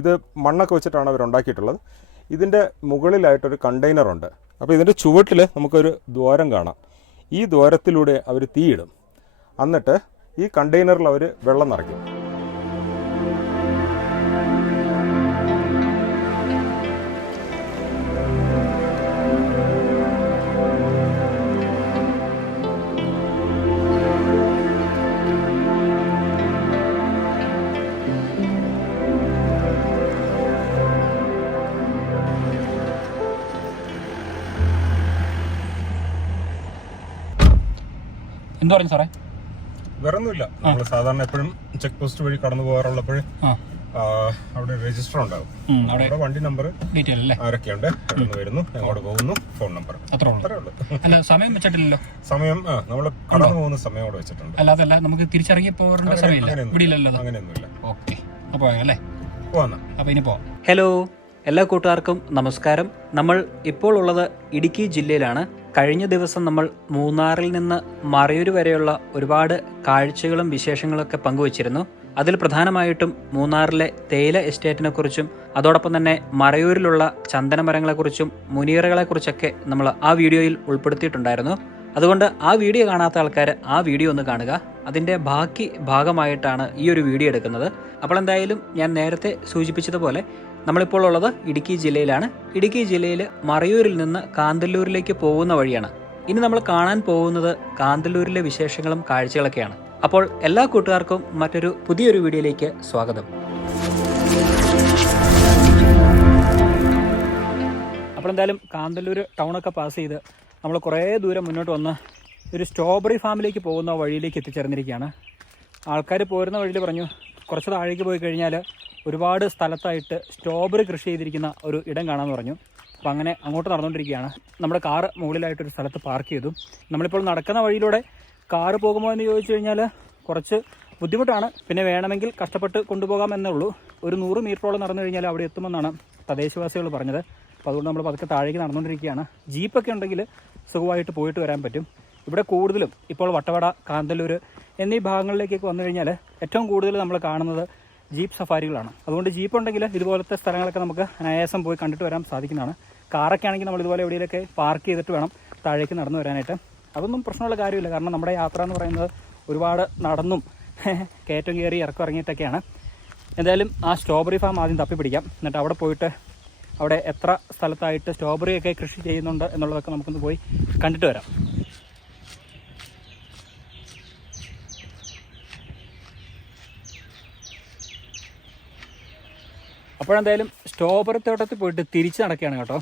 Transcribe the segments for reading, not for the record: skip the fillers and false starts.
ഇത് മണ്ണൊക്കെ വെച്ചിട്ടാണ് അവരുണ്ടാക്കിയിട്ടുള്ളത്. ഇതിൻ്റെ മുകളിലായിട്ടൊരു കണ്ടെയ്നറുണ്ട്. അപ്പോൾ ഇതിൻ്റെ ചുവട്ടിൽ നമുക്കൊരു ദ്വാരം കാണാം. ഈ ദ്വാരത്തിലൂടെ അവർ തീയിടും. എന്നിട്ട് ഈ കണ്ടെയ്നറിൽ അവർ വെള്ളം നിറയ്ക്കും. എന്താ പറഞ്ഞു സാറേ? വേറൊന്നുമില്ല, നമ്മൾ സാധാരണ എപ്പോഴും ചെക്ക് പോസ്റ്റ് വഴി കടന്നു പോകാറുള്ളപ്പോൾ അവിടെ രജിസ്റ്റർ ഉണ്ടാവും. അവിടെ വണ്ടി നമ്പർ ആരൊക്കെയുണ്ട്, എവിടെ വരുന്നു, എങ്ങോട്ട് പോകുന്നു, ഫോൺ നമ്പർ, അത്രേ ഉള്ളൂ. അല്ല, സമയം വെച്ചിട്ടില്ലല്ലോ. സമയം നമ്മൾ കടന്നു പോകുന്ന സമയം അവിടെ വെച്ചിട്ടുണ്ട്. അല്ലാതല്ല നമുക്ക് തിരിച്ചിറങ്ങി പോകേണ്ട സമയമില്ല. അങ്ങനെയൊന്നുമില്ല. ഓക്കെ, അപ്പോൾ അല്ലേ പോവാ. അപ്പോൾ ഇനി പോവാം. ഹലോ, എല്ലാ കൂട്ടുകാർക്കും നമസ്കാരം. നമ്മൾ ഇപ്പോൾ ഉള്ളത് ഇടുക്കി ജില്ലയിലാണ്. കഴിഞ്ഞ ദിവസം നമ്മൾ മൂന്നാറിൽ നിന്ന് മറയൂർ വരെയുള്ള ഒരുപാട് കാഴ്ചകളും വിശേഷങ്ങളൊക്കെ പങ്കുവച്ചിരുന്നു. അതിൽ പ്രധാനമായിട്ടും മൂന്നാറിലെ തേയില എസ്റ്റേറ്റിനെ കുറിച്ചും അതോടൊപ്പം തന്നെ മറയൂരിലുള്ള ചന്ദനമരങ്ങളെക്കുറിച്ചും മുനിയറകളെക്കുറിച്ചൊക്കെ നമ്മൾ ആ വീഡിയോയിൽ ഉൾപ്പെടുത്തിയിട്ടുണ്ടായിരുന്നു. അതുകൊണ്ട് ആ വീഡിയോ കാണാത്ത ആൾക്കാർ ആ വീഡിയോ ഒന്ന് കാണുക. അതിൻ്റെ ബാക്കി ഭാഗമായിട്ടാണ് ഈ ഒരു വീഡിയോ എടുക്കുന്നത്. അപ്പോൾ എന്തായാലും ഞാൻ നേരത്തെ സൂചിപ്പിച്ചതുപോലെ നമ്മളിപ്പോൾ ഉള്ളത് ഇടുക്കി ജില്ലയിലാണ്. ഇടുക്കി ജില്ലയിൽ മറയൂരിൽ നിന്ന് കാന്തല്ലൂരിലേക്ക് പോകുന്ന വഴിയാണ്. ഇനി നമ്മൾ കാണാൻ പോകുന്നത് കാന്തല്ലൂരിലെ വിശേഷങ്ങളും കാഴ്ചകളൊക്കെയാണ്. അപ്പോൾ എല്ലാ കൂട്ടുകാർക്കും മറ്റൊരു പുതിയൊരു വീഡിയോയിലേക്ക് സ്വാഗതം. അപ്പോൾ എന്തായാലും കാന്തല്ലൂർ ടൗണൊക്കെ പാസ് ചെയ്ത് നമ്മൾ കുറേ ദൂരം മുന്നോട്ട് വന്ന് ഒരു സ്ട്രോബെറി ഫാമിലേക്ക് പോകുന്ന വഴിയിലേക്ക് എത്തിച്ചേർന്നിരിക്കുകയാണ്. ആൾക്കാർ പോരുന്ന വഴിയിൽ പറഞ്ഞു കുറച്ച് താഴേക്ക് പോയി കഴിഞ്ഞാൽ ഒരുപാട് സ്ഥലത്തായിട്ട് സ്ട്രോബെറി കൃഷി ചെയ്തിരിക്കുന്ന ഒരു ഇടം കാണാമെന്ന് പറഞ്ഞു. അപ്പോൾ അങ്ങനെ അങ്ങോട്ട് നടന്നുകൊണ്ടിരിക്കുകയാണ്. നമ്മുടെ കാറ് മുകളിലായിട്ടൊരു സ്ഥലത്ത് പാർക്ക് ചെയ്തു. നമ്മളിപ്പോൾ നടക്കുന്ന വഴിയിലൂടെ കാറ് പോകുമോ എന്ന് ചോദിച്ചു കഴിഞ്ഞാൽ കുറച്ച് ബുദ്ധിമുട്ടാണ്. പിന്നെ വേണമെങ്കിൽ കഷ്ടപ്പെട്ട് കൊണ്ടുപോകാം എന്നേ ഉള്ളൂ. ഒരു 100 മീറ്ററോളം നടന്നു കഴിഞ്ഞാൽ അവിടെ എത്തുമെന്നാണ് പ്രദേശവാസികൾ പറഞ്ഞത്. അപ്പോൾ അതുകൊണ്ട് നമ്മൾ പതുക്കെ താഴേക്ക് നടന്നുകൊണ്ടിരിക്കുകയാണ്. ജീപ്പൊക്കെ ഉണ്ടെങ്കിൽ സുഖമായിട്ട് പോയിട്ട് വരാൻ പറ്റും. ഇവിടെ കൂടുതലും ഇപ്പോൾ വട്ടവട, കാന്തല്ലൂർ എന്നീ ഭാഗങ്ങളിലേക്കൊക്കെ വന്നു കഴിഞ്ഞാൽ ഏറ്റവും കൂടുതൽ നമ്മൾ കാണുന്നത് ജീപ്പ് സഫാരികളാണ്. അതുകൊണ്ട് ജീപ്പ് ഉണ്ടെങ്കിൽ ഇതുപോലത്തെ സ്ഥലങ്ങളൊക്കെ നമുക്ക് അനായാസം പോയി കണ്ടിട്ട് വരാൻ സാധിക്കുന്നതാണ്. കാറൊക്കെ ആണെങ്കിൽ നമ്മൾ ഇതുപോലെ എവിടെയൊക്കെ പാർക്ക് ചെയ്തിട്ട് വേണം താഴേക്ക് നടന്നു വരാനായിട്ട്. അതൊന്നും പ്രശ്നമുള്ള കാര്യമില്ല. കാരണം നമ്മുടെ യാത്ര എന്ന് പറയുന്നത് ഒരുപാട് നടന്നും കയറ്റം കയറി ഇറക്കം ഇറങ്ങിയിട്ടൊക്കെയാണ്. എന്തായാലും ആ സ്ട്രോബെറി ഫാം ആദ്യം തപ്പിപ്പിടിക്കാം. എന്നിട്ട് അവിടെ പോയിട്ട് അവിടെ എത്ര സ്ഥലത്തായിട്ട് സ്ട്രോബെറിയൊക്കെ കൃഷി ചെയ്യുന്നുണ്ട് എന്നുള്ളതൊക്കെ നമുക്കൊന്ന് പോയി കണ്ടിട്ട് വരാം. അപ്പോഴെന്തായാലും സ്ട്രോബെറി തോട്ടത്തിൽ പോയിട്ട് തിരിച്ച് നടക്കുകയാണ് കേട്ടോ.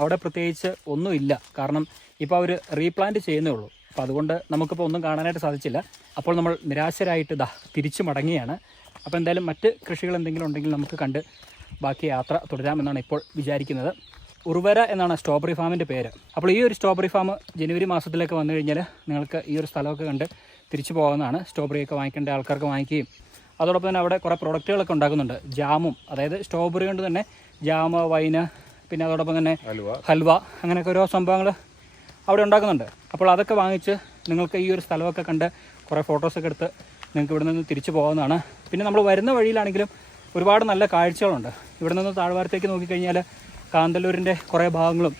അവിടെ പ്രത്യേകിച്ച് ഒന്നുമില്ല. കാരണം ഇപ്പോൾ അവർ റീപ്ലാന്റ് ചെയ്യുന്നേ ഉള്ളൂ. അപ്പോൾ അതുകൊണ്ട് നമുക്കിപ്പോൾ ഒന്നും കാണാനായിട്ട് സാധിച്ചില്ല. അപ്പോൾ നമ്മൾ നിരാശരായിട്ട് തിരിച്ചു മടങ്ങിയാണ്. അപ്പോൾ എന്തായാലും മറ്റ് കൃഷികൾ എന്തെങ്കിലും ഉണ്ടെങ്കിൽ നമുക്ക് കണ്ട് ബാക്കി യാത്ര തുടരാമെന്നാണ് ഇപ്പോൾ വിചാരിക്കുന്നത്. ഉർവര എന്നാണ് സ്ട്രോബെറി ഫാമിൻ്റെ പേര്. അപ്പോൾ ഈ ഒരു സ്ട്രോബെറി ഫാം ജനുവരി മാസത്തിലേക്ക് വന്നു കഴിഞ്ഞാൽ നിങ്ങൾക്ക് ഈ ഒരു സ്ഥലമൊക്കെ കണ്ട് തിരിച്ചു പോകാവുന്നതാണ്. സ്ട്രോബെറിയൊക്കെ വാങ്ങിക്കേണ്ട ആൾക്കാർക്ക് വാങ്ങിക്കുകയും അതോടൊപ്പം തന്നെ അവിടെ കുറേ പ്രൊഡക്റ്റുകളൊക്കെ ഉണ്ടാക്കുന്നുണ്ട്. ജാമും, അതായത് സ്ട്രോബെറി കൊണ്ട് തന്നെ ജാമ്, വൈന്, പിന്നെ അതോടൊപ്പം തന്നെ ഹൽവ, അങ്ങനെയൊക്കെ ഓരോ സംഭവങ്ങൾ അവിടെ ഉണ്ടാക്കുന്നുണ്ട്. അപ്പോൾ അതൊക്കെ വാങ്ങിച്ച് നിങ്ങൾക്ക് ഈ ഒരു സ്ഥലമൊക്കെ കണ്ട് കുറേ ഫോട്ടോസൊക്കെ എടുത്ത് നിങ്ങൾക്ക് ഇവിടെ നിന്ന് തിരിച്ചു പോകാവുന്നതാണ്. പിന്നെ നമ്മൾ വരുന്ന വഴിയിലാണെങ്കിലും ഒരുപാട് നല്ല കാഴ്ചകളുണ്ട്. ഇവിടെ നിന്ന് താഴ്വാരത്തേക്ക് നോക്കിക്കഴിഞ്ഞാൽ കാന്തല്ലൂരിൻ്റെ കുറേ ഭാഗങ്ങളും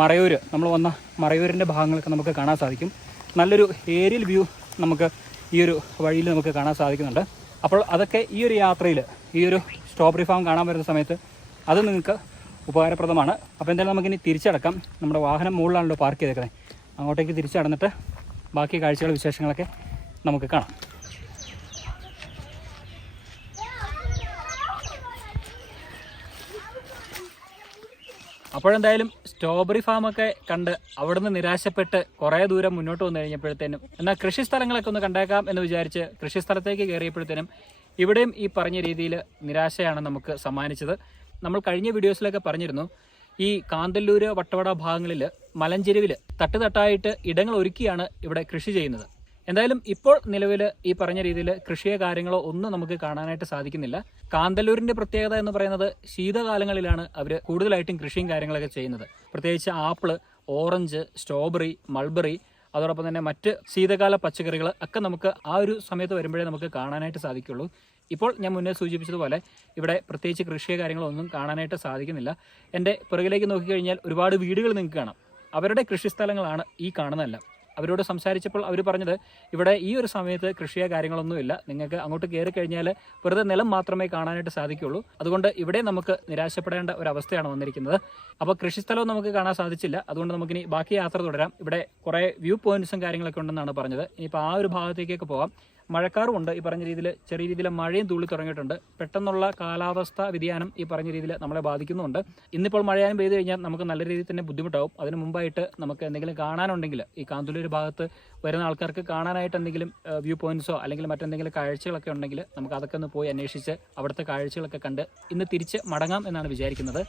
മറയൂർ, നമ്മൾ വന്ന മറയൂരിൻ്റെ ഭാഗങ്ങളൊക്കെ നമുക്ക് കാണാൻ സാധിക്കും. നല്ലൊരു ഏരിയൽ വ്യൂ നമുക്ക് ഈ ഒരു വഴിയിൽ നമുക്ക് കാണാൻ സാധിക്കുന്നുണ്ട്. അപ്പോൾ അതൊക്കെ ഈ ഒരു യാത്രയിൽ, ഈ ഒരു സ്ട്രോബെറി ഫാം കാണാൻ വരുന്ന സമയത്ത് അത് നിങ്ങൾക്ക് ഉപകാരപ്രദമാണ്. അപ്പോൾ എന്തായാലും നമുക്കിനി തിരിച്ചടക്കാം. നമ്മുടെ വാഹനം മുകളിലാണല്ലോ പാർക്ക് ചെയ്തേക്കുന്നത്. അങ്ങോട്ടേക്ക് തിരിച്ചടന്നിട്ട് ബാക്കി കാഴ്ചകൾ, വിശേഷങ്ങളൊക്കെ നമുക്ക് കാണാം. അപ്പോഴെന്തായാലും സ്ട്രോബെറി ഫാമൊക്കെ കണ്ട് അവിടെ നിന്ന് നിരാശപ്പെട്ട് കുറേ ദൂരം മുന്നോട്ട് വന്നു കഴിഞ്ഞപ്പോഴത്തേനും എന്നാൽ കൃഷി സ്ഥലങ്ങളൊക്കെ ഒന്ന് കണ്ടേക്കാം എന്ന് വിചാരിച്ച് കൃഷി സ്ഥലത്തേക്ക് കയറിയപ്പോഴത്തേനും ഇവിടെയും ഈ പറഞ്ഞ രീതിയിൽ നിരാശയാണ് നമുക്ക് സമ്മാനിച്ചത്. നമ്മൾ കഴിഞ്ഞ വീഡിയോസിലൊക്കെ പറഞ്ഞിരുന്നു, ഈ കാന്തല്ലൂർ, വട്ടവട ഭാഗങ്ങളിൽ മലഞ്ചെരുവിൽ തട്ടുതട്ടായിട്ട് ഇടങ്ങൾ ഒരുക്കിയാണ് ഇവിടെ കൃഷി ചെയ്യുന്നത്. എന്തായാലും ഇപ്പോൾ നിലവിൽ ഈ പറഞ്ഞ രീതിയിൽ കൃഷിയോ കാര്യങ്ങളോ ഒന്നും നമുക്ക് കാണാനായിട്ട് സാധിക്കുന്നില്ല. കാന്തല്ലൂരിന്റെ പ്രത്യേകത എന്ന് പറയുന്നത് ശീതകാലങ്ങളിലാണ് അവർ കൂടുതലായിട്ടും കൃഷിയും കാര്യങ്ങളൊക്കെ ചെയ്യുന്നത്. പ്രത്യേകിച്ച് ആപ്പിള്, ഓറഞ്ച്, സ്ട്രോബെറി, മൾബറി, അതോടൊപ്പം തന്നെ മറ്റ് ശീതകാല പച്ചക്കറികൾ ഒക്കെ നമുക്ക് ആ ഒരു സമയത്ത് വരുമ്പോഴേ നമുക്ക് കാണാനായിട്ട് സാധിക്കുള്ളൂ. ഇപ്പോൾ ഞാൻ മുന്നേ സൂചിപ്പിച്ചതുപോലെ ഇവിടെ പ്രത്യേകിച്ച് കൃഷിയോ കാര്യങ്ങളോ ഒന്നും കാണാനായിട്ട് സാധിക്കുന്നില്ല. എൻ്റെ പിറകിലേക്ക് നോക്കിക്കഴിഞ്ഞാൽ ഒരുപാട് വീടുകൾ നിങ്ങൾക്ക് കാണാം. അവരുടെ കൃഷിസ്ഥലങ്ങളാണ് ഈ കാണുന്നതെല്ലാം. അവരോട് സംസാരിച്ചപ്പോൾ അവർ പറഞ്ഞത് ഇവിടെ ഈ ഒരു സമയത്ത് കൃഷിയോ കാര്യങ്ങളൊന്നുമില്ല, നിങ്ങൾക്ക് അങ്ങോട്ട് കയറി കഴിഞ്ഞാൽ വെറുതെ നിലം മാത്രമേ കാണാനായിട്ട് സാധിക്കുകയുള്ളൂ. അതുകൊണ്ട് ഇവിടെ നമുക്ക് നിരാശപ്പെടേണ്ട ഒരു അവസ്ഥയാണ് വന്നിരിക്കുന്നത്. അപ്പോൾ കൃഷിസ്ഥലവും നമുക്ക് കാണാൻ സാധിച്ചില്ല. അതുകൊണ്ട് നമുക്കിനി ബാക്കി യാത്ര തുടരാം. ഇവിടെ കുറേ വ്യൂ പോയിന്റ്സും കാര്യങ്ങളൊക്കെ ഉണ്ടെന്നാണ് പറഞ്ഞത്. ഇനിയിപ്പോൾ ആ ഒരു ഭാഗത്തേക്കൊക്കെ പോകാം. മഴക്കാറുമുണ്ട്. ഈ പറഞ്ഞ രീതിയിൽ ചെറിയ രീതിയിൽ മഴയും തുള്ളി തുടങ്ങിയിട്ടുണ്ട്. പെട്ടെന്നുള്ള കാലാവസ്ഥ വ്യതിയാനം ഈ പറഞ്ഞ രീതിയിൽ നമ്മളെ ബാധിക്കുന്നുണ്ട്. ഇന്നിപ്പോൾ മഴയാനും പെയ്തു കഴിഞ്ഞാൽ നമുക്ക് നല്ല രീതിയിൽ തന്നെ ബുദ്ധിമുട്ടാവും. അതിന് മുമ്പായിട്ട് നമുക്ക് എന്തെങ്കിലും കാണാനുണ്ടെങ്കിൽ ഈ കാന്തല്ലൂർ ഭാഗത്ത് വരുന്ന ആൾക്കാർക്ക് കാണാനായിട്ട് എന്തെങ്കിലും വ്യൂ പോയിന്റ്സോ അല്ലെങ്കിൽ മറ്റെന്തെങ്കിലും കാഴ്ചകളൊക്കെ ഉണ്ടെങ്കിൽ നമുക്ക് അതൊക്കെ ഒന്ന് പോയി അന്വേഷിച്ച് അവിടുത്തെ കാഴ്ചകളൊക്കെ കണ്ട് ഇന്ന് തിരിച്ച് മടങ്ങാം എന്നാണ് വിചാരിക്കുന്നത്.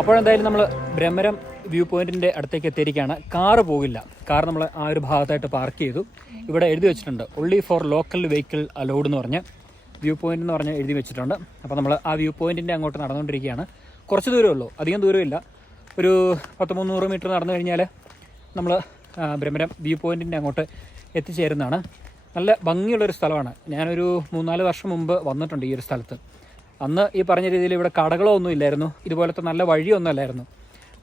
അപ്പോഴെന്തായാലും നമ്മൾ ബ്രഹ്മരം വ്യൂ പോയിന്റിൻ്റെ അടുത്തേക്ക് എത്തിയിരിക്കുകയാണ്. കാറ് പോകില്ല. കാർ നമ്മൾ ആ ഒരു ഭാഗത്തായിട്ട് പാർക്ക് ചെയ്തു. ഇവിടെ എഴുതി വെച്ചിട്ടുണ്ട് only for local vehicle allowed എന്ന് പറഞ്ഞ് വ്യൂ പോയിന്റ് എന്ന് പറഞ്ഞ് എഴുതി വെച്ചിട്ടുണ്ട്. അപ്പോൾ നമ്മൾ ആ വ്യൂ പോയിന്റിൻ്റെ അങ്ങോട്ട് നടന്നുകൊണ്ടിരിക്കുകയാണ്. കുറച്ച് ദൂരമേ ഉള്ളൂ, അധികം ദൂരമില്ല. ഒരു 100-300 മീറ്റർ നടന്നു കഴിഞ്ഞാൽ നമ്മൾ ബ്രഹ്മരം വ്യൂ പോയിന്റിൻ്റെ അങ്ങോട്ട് എത്തിച്ചേരുന്നതാണ്. നല്ല ഭംഗിയുള്ളൊരു സ്ഥലമാണ്. ഞാനൊരു 3-4 വർഷം മുമ്പ് വന്നിട്ടുണ്ട് ഈ ഒരു സ്ഥലത്ത്. അന്ന് ഈ പറഞ്ഞ രീതിയിൽ ഇവിടെ കടകളോ ഒന്നും ഇല്ലായിരുന്നു, ഇതുപോലത്തെ നല്ല വഴിയൊന്നും അല്ലായിരുന്നു.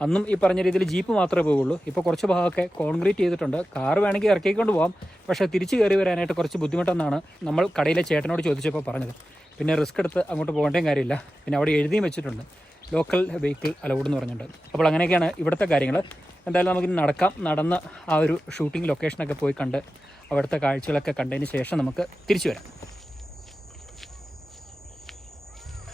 അന്നും ഈ പറഞ്ഞ രീതിയിൽ ജീപ്പ് മാത്രമേ പോവുള്ളൂ. ഇപ്പോൾ കുറച്ച് ഭാഗമൊക്കെ കോൺക്രീറ്റ് ചെയ്തിട്ടുണ്ട്. കാർ വേണമെങ്കിൽ ഇറക്കിക്കൊണ്ട് പോകാം, പക്ഷേ തിരിച്ച് കയറി വരാനായിട്ട് കുറച്ച് ബുദ്ധിമുട്ടെന്നാണ് നമ്മൾ കടയിലെ ചേട്ടനോട് ചോദിച്ചപ്പോൾ പറഞ്ഞത്. പിന്നെ റിസ്ക് എടുത്ത് അങ്ങോട്ട് പോകേണ്ടയും കാര്യമില്ല. പിന്നെ അവിടെ എഴുതിയും വെച്ചിട്ടുണ്ട് ലോക്കൽ വെഹിക്കിൾ അലൗഡ് എന്ന് പറഞ്ഞിട്ടുണ്ട്. അപ്പോൾ അങ്ങനെയൊക്കെയാണ് ഇവിടുത്തെ കാര്യങ്ങൾ. എന്തായാലും നമുക്കിനി നടക്കാം. നടന്ന് ആ ഒരു ഷൂട്ടിംഗ് ലൊക്കേഷനൊക്കെ പോയി കണ്ട് അവിടുത്തെ കാഴ്ചകളൊക്കെ കണ്ടതിന് ശേഷം നമുക്ക് തിരിച്ചു വരാം.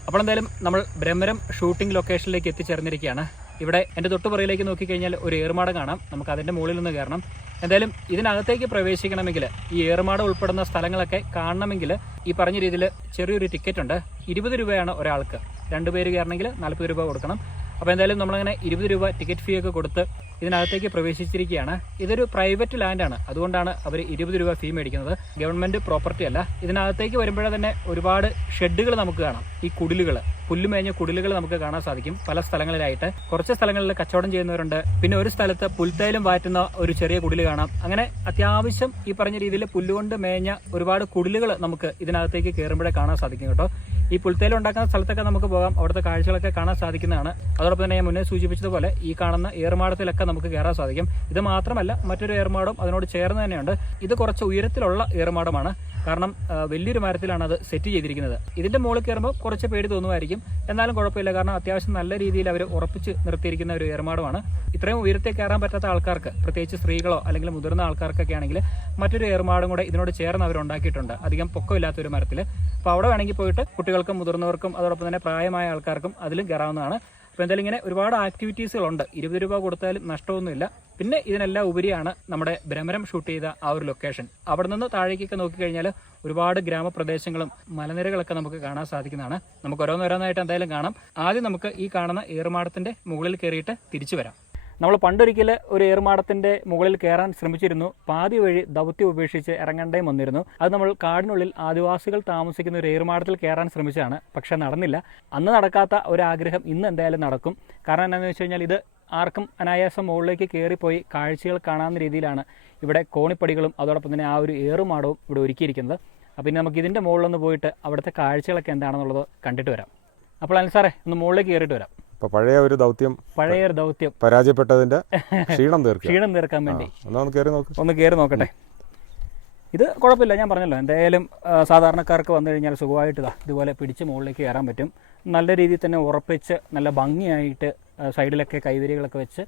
അപ്പോൾ എന്തായാലും നമ്മൾ ബ്രഹ്മരം ഷൂട്ടിംഗ് ലൊക്കേഷനിലേക്ക് എത്തിച്ചേർന്നിരിക്കുകയാണ്. ഇവിടെ എൻ്റെ തൊട്ടുപുറയിലേക്ക് നോക്കിക്കഴിഞ്ഞാൽ ഒരു ഏറുമാടം കാണാം. നമുക്ക് അതിൻ്റെ മുകളിൽ നിന്ന് കയറണം. എന്തായാലും ഇതിനകത്തേക്ക് പ്രവേശിക്കണമെങ്കിൽ ഈ ഏറുമാടം ഉൾപ്പെടുന്ന സ്ഥലങ്ങളൊക്കെ കാണണമെങ്കിൽ ഈ പറഞ്ഞ രീതിയിൽ ചെറിയൊരു ടിക്കറ്റ് ഉണ്ട്. 20 രൂപയാണ് ഒരാൾക്ക്. 2 പേര് കയറണമെങ്കിൽ 40 രൂപ കൊടുക്കണം. അപ്പോൾ എന്തായാലും നമ്മളങ്ങനെ 20 രൂപ ടിക്കറ്റ് ഫീ ഒക്കെ കൊടുത്ത് ഇതിനകത്തേക്ക് പ്രവേശിച്ചിരിക്കുകയാണ്. ഇതൊരു പ്രൈവറ്റ് ലാൻഡാണ്, അതുകൊണ്ടാണ് അവർ 20 രൂപ ഫീ മേടിക്കുന്നത്. ഗവൺമെൻറ് പ്രോപ്പർട്ടി അല്ല. ഇതിനകത്തേക്ക് വരുമ്പോഴേ തന്നെ ഒരുപാട് ഷെഡുകൾ നമുക്ക് കാണാം. ഈ കുടിലുകൾ, പുല്ലുമേഞ്ഞ കുടിലുകൾ നമുക്ക് കാണാൻ സാധിക്കും പല സ്ഥലങ്ങളിലായിട്ട്. കുറച്ച് സ്ഥലങ്ങളിൽ കച്ചവടം ചെയ്യുന്നവരുണ്ട്. പിന്നെ ഒരു സ്ഥലത്ത് പുൽത്തൈലം വാറ്റുന്ന ഒരു ചെറിയ കുടിൽ കാണാം. അങ്ങനെ അത്യാവശ്യം ഈ പറഞ്ഞ രീതിയിൽ പുല്ലുകൊണ്ട് മേഞ്ഞ ഒരുപാട് കുടിലുകൾ നമുക്ക് ഇതിനകത്തേക്ക് കയറുമ്പോഴേ കാണാൻ സാധിക്കും കേട്ടോ. ഈ പുൽത്തൈലം ഉണ്ടാക്കുന്ന സ്ഥലത്തൊക്കെ നമുക്ക് പോകാം, അവിടുത്തെ കാഴ്ചകളൊക്കെ കാണാൻ സാധിക്കുന്നതാണ്. അതോടൊപ്പം തന്നെ ഞാൻ മുന്നേ സൂചിപ്പിച്ചതുപോലെ ഈ കാണുന്ന ഏറുമാടത്തിലൊക്കെ നമുക്ക് കയറാൻ സാധിക്കും. ഇത് മാത്രമല്ല മറ്റൊരു ഏറുമാടം അതിനോട് ചേർന്ന് തന്നെയുണ്ട്. ഇത് കുറച്ച് ഉയരത്തിലുള്ള ഏറുമാടമാണ്. കാരണം വലിയൊരു മരത്തിലാണ് അത് സെറ്റ് ചെയ്തിരിക്കുന്നത്. ഇതിൻ്റെ മുകളിൽ കയറുമ്പോൾ കുറച്ച് പേടി തോന്നുമായിരിക്കും, എന്നാലും കുഴപ്പമില്ല. കാരണം അത്യാവശ്യം നല്ല രീതിയിൽ അവർ ഉറപ്പിച്ച് നിർത്തിയിരിക്കുന്ന ഒരു ഏറുമാടമാണ്. ഇത്രയും ഉയരത്തെ കയറാൻ പറ്റാത്ത ആൾക്കാർക്ക്, പ്രത്യേകിച്ച് സ്ത്രീകളോ അല്ലെങ്കിൽ മുതിർന്ന ആൾക്കാർക്കൊക്കെ ആണെങ്കിൽ മറ്റൊരു ഏറുമാടും കൂടെ ഇതിനോട് ചേർന്ന് അവർ ഉണ്ടാക്കിയിട്ടുണ്ട്, അധികം പൊക്കമില്ലാത്തൊരു മരത്തിൽ. അപ്പോൾ അവിടെ വേണമെങ്കിൽ പോയിട്ട് കുട്ടികൾക്കും മുതിർന്നവർക്കും അതോടൊപ്പം തന്നെ പ്രായമായ ആൾക്കാർക്കും അതിലും കയറാവുന്നതാണ്. അപ്പോൾ എന്തായാലും ഇങ്ങനെ ഒരുപാട് ആക്ടിവിറ്റീസുകളുണ്ട്. 20 രൂപ കൊടുത്താലും നഷ്ടമൊന്നുമില്ല. പിന്നെ ഇതിനെല്ലാം ഉപരിയാണ് നമ്മുടെ ബ്രഹ്മരം ഷൂട്ട് ചെയ്ത ആ ഒരു ലൊക്കേഷൻ. അവിടെ നിന്ന് താഴേക്കൊക്കെ നോക്കിക്കഴിഞ്ഞാൽ ഒരുപാട് ഗ്രാമപ്രദേശങ്ങളും മലനിരകളൊക്കെ നമുക്ക് കാണാൻ സാധിക്കുന്നതാണ്. നമുക്ക് ഓരോന്നോരോന്നായിട്ട് എന്തായാലും കാണാം. ആദ്യം നമുക്ക് ഈ കാണുന്ന ഏറുമാടത്തിൻ്റെ മുകളിൽ കയറിയിട്ട് തിരിച്ചു വരാം. നമ്മൾ പണ്ടൊരിക്കൽ ഒരു ഏറുമാടത്തിൻ്റെ മുകളിൽ കയറാൻ ശ്രമിച്ചിരുന്നു. പാതി വഴി ദൗത്യം ഉപേക്ഷിച്ച് ഇറങ്ങേണ്ടേയും വന്നിരുന്നു. അത് നമ്മൾ കാടിനുള്ളിൽ ആദിവാസികൾ താമസിക്കുന്ന ഒരു ഏറുമാടത്തിൽ കയറാൻ ശ്രമിച്ചതാണ്, പക്ഷെ നടന്നില്ല. അന്ന് നടക്കാത്ത ഒരാഗ്രഹം ഇന്ന് എന്തായാലും നടക്കും. കാരണം എന്താണെന്ന് വെച്ച് കഴിഞ്ഞാൽ ഇത് ആർക്കും അനായാസം മുകളിലേക്ക് കയറിപ്പോയി കാഴ്ചകൾ കാണാവുന്ന രീതിയിലാണ് ഇവിടെ കോണിപ്പടികളും അതോടൊപ്പം തന്നെ ആ ഒരു ഏറുമാടവും ഇവിടെ ഒരുക്കിയിരിക്കുന്നത്. അപ്പോൾ ഇനി നമുക്ക് ഇതിൻ്റെ മുകളിലൊന്ന് പോയിട്ട് അവിടുത്തെ കാഴ്ചകളൊക്കെ എന്താണെന്നുള്ളത് കണ്ടിട്ട് വരാം. അപ്പോൾ അനിൽ സാറേ ഒന്ന് മുകളിലേക്ക് കയറിയിട്ട് വരാം. അപ്പോൾ പഴയ ഒരു ദൗത്യം പരാജയപ്പെട്ടതിന്റെ ക്ഷീണം തീർക്കാൻ വേണ്ടി ഒന്ന് കയറി നോക്കട്ടെ. ഇത് കുഴപ്പമില്ല, ഞാൻ പറഞ്ഞല്ലോ. എന്തായാലും സാധാരണക്കാർക്ക് വന്നു കഴിഞ്ഞാൽ സുഖമായിട്ട് ഇതുപോലെ പിടിച്ച് മുകളിലേക്ക് കയറാൻ പറ്റും. നല്ല രീതിയിൽ തന്നെ ഉറപ്പിച്ച് നല്ല ഭംഗിയായിട്ട് സൈഡിലൊക്കെ കൈവരികളൊക്കെ വെച്ച്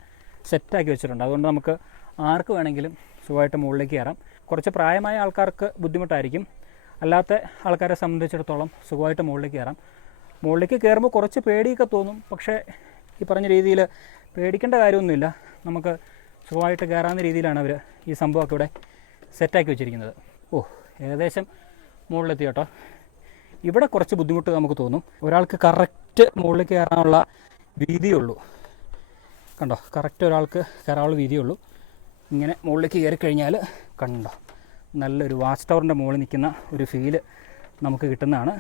സെറ്റാക്കി വെച്ചിട്ടുണ്ട്. അതുകൊണ്ട് നമുക്ക് ആർക്ക് വേണമെങ്കിലും സുഖമായിട്ട് മുകളിലേക്ക് കയറാം. കുറച്ച് പ്രായമായ ആൾക്കാർക്ക് ബുദ്ധിമുട്ടായിരിക്കും, അല്ലാത്ത ആൾക്കാരെ സംബന്ധിച്ചിടത്തോളം സുഖമായിട്ട് മുകളിലേക്ക് കയറാം. മുകളിലേക്ക് കയറുമ്പോൾ കുറച്ച് പേടിയൊക്കെ തോന്നും, പക്ഷേ ഈ പറഞ്ഞ രീതിയിൽ പേടിക്കേണ്ട കാര്യമൊന്നുമില്ല. നമുക്ക് സുഖമായിട്ട് കയറാവുന്ന രീതിയിലാണ് അവർ ഈ സംഭവമൊക്കെ ഇവിടെ സെറ്റാക്കി വെച്ചിരിക്കുന്നത്. ഏകദേശം മുകളിലെത്തി കേട്ടോ. ഇവിടെ കുറച്ച് ബുദ്ധിമുട്ട് നമുക്ക് തോന്നും. ഒരാൾക്ക് കറക്റ്റ് മുകളിലേക്ക് കയറാനുള്ള വീതിയുള്ളൂ. കണ്ടോ, കറക്റ്റ് ഒരാൾക്ക് കയറാനുള്ള വീതിയുള്ളൂ. ഇങ്ങനെ മുകളിലേക്ക് കയറി കഴിഞ്ഞാൽ കണ്ടോ നല്ലൊരു വാച്ച് ടവറിൻ്റെ മുകളിൽ നിൽക്കുന്ന ഒരു ഫീല് നമുക്ക് കിട്ടുന്നതാണ്.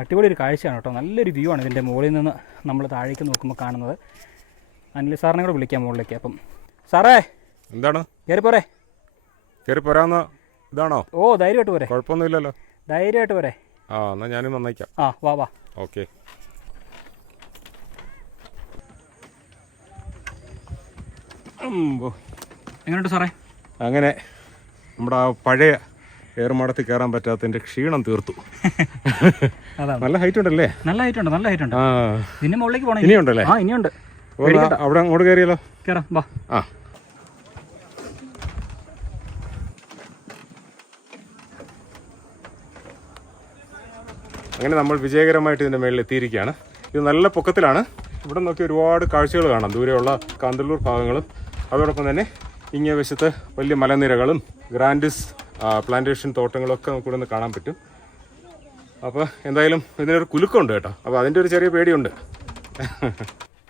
അടിപൊളി ഒരു കാഴ്ചയാണ് കേട്ടോ. നല്ലൊരു വ്യൂ ആണ് ഇതിൻ്റെ മുകളിൽ നിന്ന് നമ്മൾ താഴേക്ക് നോക്കുമ്പോൾ കാണുന്നത്. അനിൽ സാറിനെ കൂടെ വിളിക്കാം മുകളിലേക്ക്. അപ്പം സാറേ, എന്താണ് കയറി പോരാന്ന ഇതാണോ? ഓ, ധൈര്യമായിട്ട് പോരെ, കുഴപ്പമൊന്നുമില്ലല്ലോ, ധൈര്യമായിട്ട് പോരെ. എന്നാൽ ഞാനും നന്നായിക്കാം. വാ. ഓക്കെ. എങ്ങനെയുണ്ട് സാറേ? അങ്ങനെ നമ്മുടെ ആ പഴയ ഏറുമാടത്തിൽ കയറാൻ പറ്റാത്തതിന്റെ ക്ഷീണം തീർത്തു. നല്ല ഹൈറ്റ് ഉണ്ടല്ലേ? നല്ല ഹൈറ്റ് ഉണ്ട്. പിന്നെ മുകളിലേക്ക് പോകണം. ഇനിയുണ്ടല്ലേ? ഇനിയുണ്ട്. അവിടെ അങ്ങോട്ട് കയറിയല്ലോ. കയറാം, വാ. അങ്ങനെ നമ്മൾ വിജയകരമായിട്ട് ഇതിൻ്റെ മേളിൽ എത്തിയിരിക്കുകയാണ്. ഇത് നല്ല പൊക്കത്തിലാണ്. ഇവിടെ നോക്കി ഒരുപാട് കാഴ്ചകൾ കാണാം, ദൂരെയുള്ള കാന്തല്ലൂർ ഭാഗങ്ങളും അതോടൊപ്പം തന്നെ ഇങ്ങേ വശത്ത് വലിയ മലനിരകളും ഗ്രാൻഡിസ് പ്ലാന്റേഷൻ തോട്ടങ്ങളൊക്കെ നമുക്ക് ഇവിടെ നിന്ന് കാണാൻ പറ്റും. അപ്പോൾ എന്തായാലും ഇതിനൊരു കുലുക്കമുണ്ട് കേട്ടോ. അപ്പോൾ അതിൻ്റെ ഒരു ചെറിയ പേടിയുണ്ട്.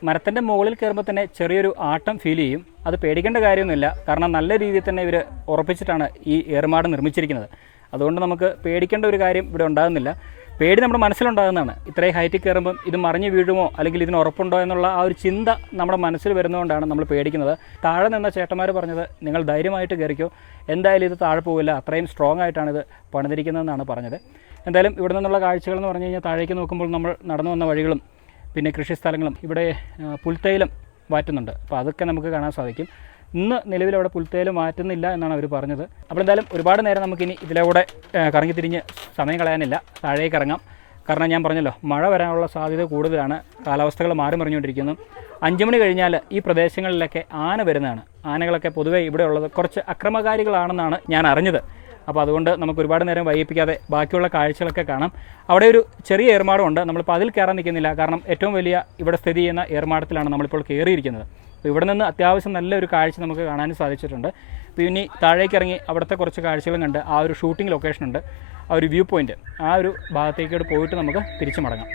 മരത്തിൻ്റെ മുകളിൽ കയറുമ്പോൾ തന്നെ ചെറിയൊരു ആട്ടം ഫീൽ ചെയ്യും. അത് പേടിക്കേണ്ട കാര്യമൊന്നുമില്ല, കാരണം നല്ല രീതിയിൽ തന്നെ ഇവർ ഉറപ്പിച്ചിട്ടാണ് ഈ ഏറുമാട് നിർമ്മിച്ചിരിക്കുന്നത്. അതുകൊണ്ട് നമുക്ക് പേടിക്കേണ്ട ഒരു കാര്യം ഇവിടെ ഉണ്ടാകുന്നില്ല. പേടി നമ്മുടെ മനസ്സിലുണ്ടാകുന്നതാണ്. ഇത്രയും ഹൈറ്റിൽ കയറുമ്പം ഇത് മറിഞ്ഞ് വീഴുമോ അല്ലെങ്കിൽ ഇതിന് ഉറപ്പുണ്ടോ എന്നുള്ള ആ ഒരു ചിന്ത നമ്മുടെ മനസ്സിൽ വരുന്നതുകൊണ്ടാണ് നമ്മൾ പേടിക്കുന്നത്. താഴെ നിന്ന ചേട്ടന്മാർ പറഞ്ഞത് നിങ്ങൾ ധൈര്യമായിട്ട് കയറിക്കോ, എന്തായാലും ഇത് താഴെ പോവില്ല, അത്രയും സ്ട്രോങ് ആയിട്ടാണ് ഇത് പണിതിരിക്കുന്നതെന്നാണ് പറഞ്ഞത്. എന്തായാലും ഇവിടെ നിന്നുള്ള കാഴ്ചകൾ എന്ന് പറഞ്ഞു കഴിഞ്ഞാൽ താഴേക്ക് നോക്കുമ്പോൾ നമ്മൾ നടന്നു വന്ന വഴികളും പിന്നെ കൃഷിസ്ഥലങ്ങളും ഇവിടെ പുൽത്തൈലം വാറ്റുന്നുണ്ട്. അപ്പോൾ അതൊക്കെ നമുക്ക് കാണാൻ സാധിക്കും. ഇന്ന് നിലവിൽ അവിടെ പുൽത്തൈലം മാറ്റുന്നില്ല എന്നാണ് അവർ പറഞ്ഞത്. അപ്പോൾ എന്തായാലും ഒരുപാട് നേരം നമുക്കിനി ഇതിലൂടെ കറങ്ങി തിരിഞ്ഞ് സമയം കളയാനില്ല, താഴേക്ക് ഇറങ്ങാം. കാരണം ഞാൻ പറഞ്ഞല്ലോ, മഴ വരാനുള്ള സാധ്യത കൂടുതലാണ്. കാലാവസ്ഥകൾ മാറി മറിഞ്ഞുകൊണ്ടിരിക്കുന്നു. 5 മണി കഴിഞ്ഞാൽ ഈ പ്രദേശങ്ങളിലൊക്കെ ആന വരുന്നതാണ്. ആനകളൊക്കെ പൊതുവേ ഇവിടെ ഉള്ളത് കുറച്ച് അക്രമകാരികളാണെന്നാണ് ഞാൻ അറിഞ്ഞത്. അപ്പോൾ അതുകൊണ്ട് നമുക്ക് ഒരുപാട് നേരം വൈകിപ്പിക്കാതെ ബാക്കിയുള്ള കാഴ്ചകളൊക്കെ കാണാം. അവിടെ ഒരു ചെറിയ ഏർമാടമുണ്ട്, നമ്മളിപ്പോൾ അതിൽ കയറാൻ നിൽക്കുന്നില്ല. കാരണം ഏറ്റവും വലിയ ഇവിടെ സ്ഥിതി ചെയ്യുന്ന ഏർമാടത്തിലാണ് നമ്മളിപ്പോൾ കയറിയിരിക്കുന്നത്. അപ്പോൾ ഇവിടെ നിന്ന് അത്യാവശ്യം നല്ലൊരു കാഴ്ച നമുക്ക് കാണാനും സാധിച്ചിട്ടുണ്ട്. അപ്പോൾ ഇനി താഴേക്ക് ഇറങ്ങി അവിടുത്തെ കുറച്ച് കാഴ്ചകളും കണ്ട് ആ ഒരു ഷൂട്ടിംഗ് ലൊക്കേഷനുണ്ട്, ആ ഒരു വ്യൂ പോയിൻറ്റ്, ആ ഒരു ഭാഗത്തേക്കോട് പോയിട്ട് നമുക്ക് തിരിച്ചു മടങ്ങാം.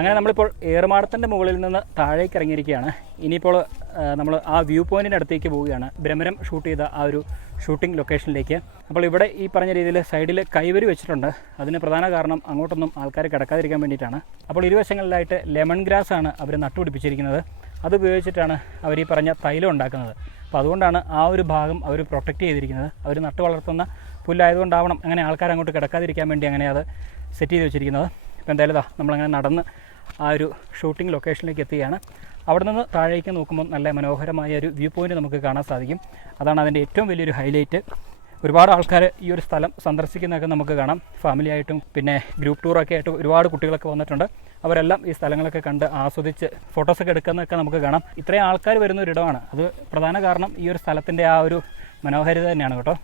അങ്ങനെ നമ്മളിപ്പോൾ ഏറുമാടത്തിൻ്റെ മുകളിൽ നിന്ന് താഴേക്ക് ഇറങ്ങിയിരിക്കുകയാണ്. ഇനിയിപ്പോൾ നമ്മൾ ആ വ്യൂ പോയിൻറ്റിൻ്റെ അടുത്തേക്ക് പോവുകയാണ്, ഭ്രമരം ഷൂട്ട് ചെയ്ത ആ ഒരു ഷൂട്ടിംഗ് ലൊക്കേഷനിലേക്ക്. അപ്പോൾ ഇവിടെ ഈ പറഞ്ഞ രീതിയിൽ സൈഡിൽ കൈവരി വെച്ചിട്ടുണ്ട്. അതിന് പ്രധാന കാരണം അങ്ങോട്ടൊന്നും ആൾക്കാർ കിടക്കാതിരിക്കാൻ വേണ്ടിയിട്ടാണ്. അപ്പോൾ ഇരുവശങ്ങളിലായിട്ട് ലെമൺ ഗ്രാസ് ആണ് അവർ നട്ടുപിടിപ്പിച്ചിരിക്കുന്നത്. അതുപയോഗിച്ചിട്ടാണ് അവർ ഈ പറഞ്ഞ തൈലം ഉണ്ടാക്കുന്നത്. അപ്പോൾ അതുകൊണ്ടാണ് ആ ഒരു ഭാഗം അവർ പ്രൊട്ടക്റ്റ് ചെയ്തിരിക്കുന്നത്. അവർ നട്ടു വളർത്തുന്ന പുല്ലായതുകൊണ്ടാവണം അങ്ങനെ ആൾക്കാർ അങ്ങോട്ട് കിടക്കാതിരിക്കാൻ വേണ്ടി അങ്ങനെ അത് സെറ്റ് ചെയ്ത് വെച്ചിരിക്കുന്നത്. അപ്പോൾ എന്തായാലും നമ്മളങ്ങനെ നടന്ന് ആ ഒരു ഷൂട്ടിംഗ് ലൊക്കേഷനിലേക്ക് എത്തുകയാണ്. അവിടെ നിന്ന് താഴേക്ക് നോക്കുമ്പോൾ നല്ല മനോഹരമായ ഒരു വ്യൂ പോയിൻറ്റ് നമുക്ക് കാണാൻ സാധിക്കും. അതാണ് അതിൻ്റെ ഏറ്റവും വലിയൊരു ഹൈലൈറ്റ്. ഒരുപാട് ആൾക്കാർ ഈ ഒരു സ്ഥലം സന്ദർശിക്കുന്നതൊക്കെ നമുക്ക് കാണാം. ഫാമിലി ആയിട്ടും പിന്നെ ഗ്രൂപ്പ് ടൂറൊക്കെ ആയിട്ട് ഒരുപാട് കുട്ടികളൊക്കെ വന്നിട്ടുണ്ട്. അവരെല്ലാം ഈ സ്ഥലങ്ങളൊക്കെ കണ്ട് ആസ്വദിച്ച് ഫോട്ടോസൊക്കെ എടുക്കുന്നതൊക്കെ നമുക്ക് കാണാം. ഇത്രയും ആൾക്കാർ വരുന്ന ഒരിടമാണ്. അത് പ്രധാന കാരണം ഈ ഒരു സ്ഥലത്തിൻ്റെ ആ ഒരു മനോഹാരിത തന്നെയാണ് കേട്ടോ.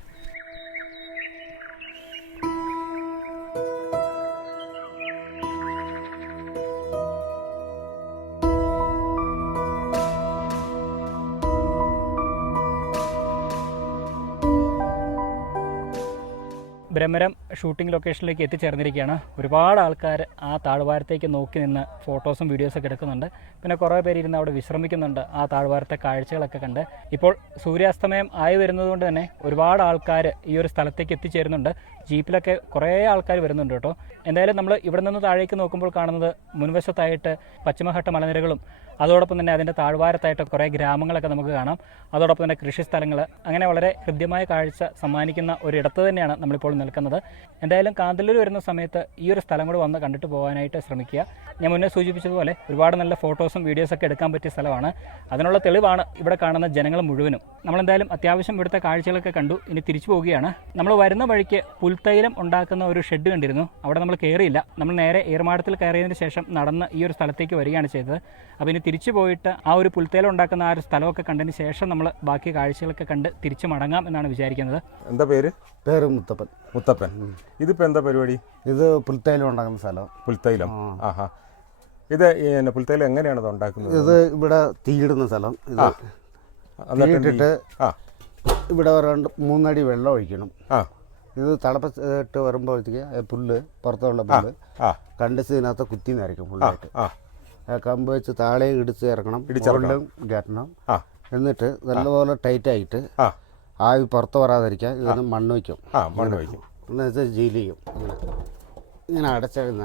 ഭ്രമരം ഷൂട്ടിംഗ് ലൊക്കേഷനിലേക്ക് എത്തിച്ചേർന്നിരിക്കുകയാണ്. ഒരുപാട് ആൾക്കാർ ആ താഴ്വാരത്തേക്ക് നോക്കി നിന്ന് ഫോട്ടോസും വീഡിയോസൊക്കെ എടുക്കുന്നുണ്ട്. പിന്നെ കുറേ പേര് ഇരുന്ന് അവിടെ വിശ്രമിക്കുന്നുണ്ട് ആ താഴ്വാരത്തെ കാഴ്ചകളൊക്കെ കണ്ട്. ഇപ്പോൾ സൂര്യാസ്തമയം ആയി വരുന്നതുകൊണ്ട് തന്നെ ഒരുപാട് ആൾക്കാർ ഈ ഒരു സ്ഥലത്തേക്ക് എത്തിച്ചേരുന്നുണ്ട്. ജീപ്പിലൊക്കെ കുറേ ആൾക്കാർ വരുന്നുണ്ട് കേട്ടോ. എന്തായാലും നമ്മൾ ഇവിടെ നിന്ന് താഴേക്ക് നോക്കുമ്പോൾ കാണുന്നത് മുൻവശത്തായിട്ട് പശ്ചിമഘട്ട മലനിരകളും അതോടൊപ്പം തന്നെ അതിൻ്റെ താഴ്വാരത്തായിട്ട് കുറേ ഗ്രാമങ്ങളൊക്കെ നമുക്ക് കാണാം. അതോടൊപ്പം തന്നെ കൃഷിസ്ഥലങ്ങൾ, അങ്ങനെ വളരെ ഹൃദ്യമായ കാഴ്ച സമ്മാനിക്കുന്ന ഒരിടത്ത് തന്നെയാണ് നമ്മളിപ്പോൾ നിൽക്കുന്നത്. എന്തായാലും കാന്തല്ലൂർ വരുന്ന സമയത്ത് ഈ ഒരു സ്ഥലം കൂടി വന്ന് കണ്ടിട്ട് പോകാനായിട്ട് ശ്രമിക്കുക. ഞാൻ മുന്നേ സൂചിപ്പിച്ചതുപോലെ ഒരുപാട് നല്ല ഫോട്ടോസും വീഡിയോസൊക്കെ എടുക്കാൻ പറ്റിയ സ്ഥലമാണ്. അതിനുള്ള തെളിവാണ് ഇവിടെ കാണുന്ന ജനങ്ങൾ മുഴുവനും. നമ്മളെന്തായാലും അത്യാവശ്യം ഇവിടുത്തെ കാഴ്ചകളൊക്കെ കണ്ടു. ഇനി തിരിച്ചു പോവുകയാണ്. നമ്മൾ വരുന്ന വഴിക്ക് പുൽത്തൈലം ഉണ്ടാക്കുന്ന ഒരു ഷെഡ് കണ്ടിരുന്നു. അവിടെ നമ്മൾ കയറിയില്ല. നമ്മൾ നേരെ ഏർമാടത്തിൽ കയറിയതിന് ശേഷം നടന്ന് ഈ ഒരു സ്ഥലത്തേക്ക് വരികയാണ് ചെയ്തത്. അപ്പോൾ ഇനി തിരിച്ചു പോയിട്ട് ആ ഒരു പുൽത്തൈലം ഉണ്ടാക്കുന്ന ആ ഒരു സ്ഥലമൊക്കെ കണ്ടതിന് ശേഷം നമ്മൾ ബാക്കി കാഴ്ചകളൊക്കെ കണ്ട് തിരിച്ചു മടങ്ങാം എന്നാണ് വിചാരിക്കുന്നത്. എന്താ പേര്? മുത്തപ്പൻ. മുത്തപ്പൻ. ഇതിപ്പോൾ എന്താ പരിപാടി? ഇത് പുൽത്തൈലം ഉണ്ടാക്കുന്ന സ്ഥലം. പുൽത്തൈലം. ആഹാ. ഇത് പുൽത്തൈലം എങ്ങനെയാണ് ഇത് ഉണ്ടാക്കുന്നത്? ഇത് ഇവിടെ തീയിടുന്ന സ്ഥലം. ഇത് തീയിട്ടിട്ട് ഇവിടെ 3 അടി വെള്ളം ഒഴിക്കണം. ഇത് തിളപ്പിച്ചിട്ട് വരുമ്പോഴത്തേക്ക് പുല്ല്, പുറത്തുള്ള പുല്ല് കണ്ടസ് ഇതിനകത്ത് കുത്തി നിറയ്ക്കും ഫുള്ളായിട്ട്. കമ്പ് വെച്ച് താഴെ ഇടിച്ച് ഇറക്കണം, മുകളിലും കയറ്റണം. എന്നിട്ട് നല്ലപോലെ ടൈറ്റായിട്ട് ആവി പുറത്ത് വരാതിരിക്കാൻ ഇതിന് മണ്ണ് വയ്ക്കും. എന്ന് വെച്ചാൽ ജയിൽ ചെയ്യും. ഇങ്ങനെ അടച്ചിരുന്ന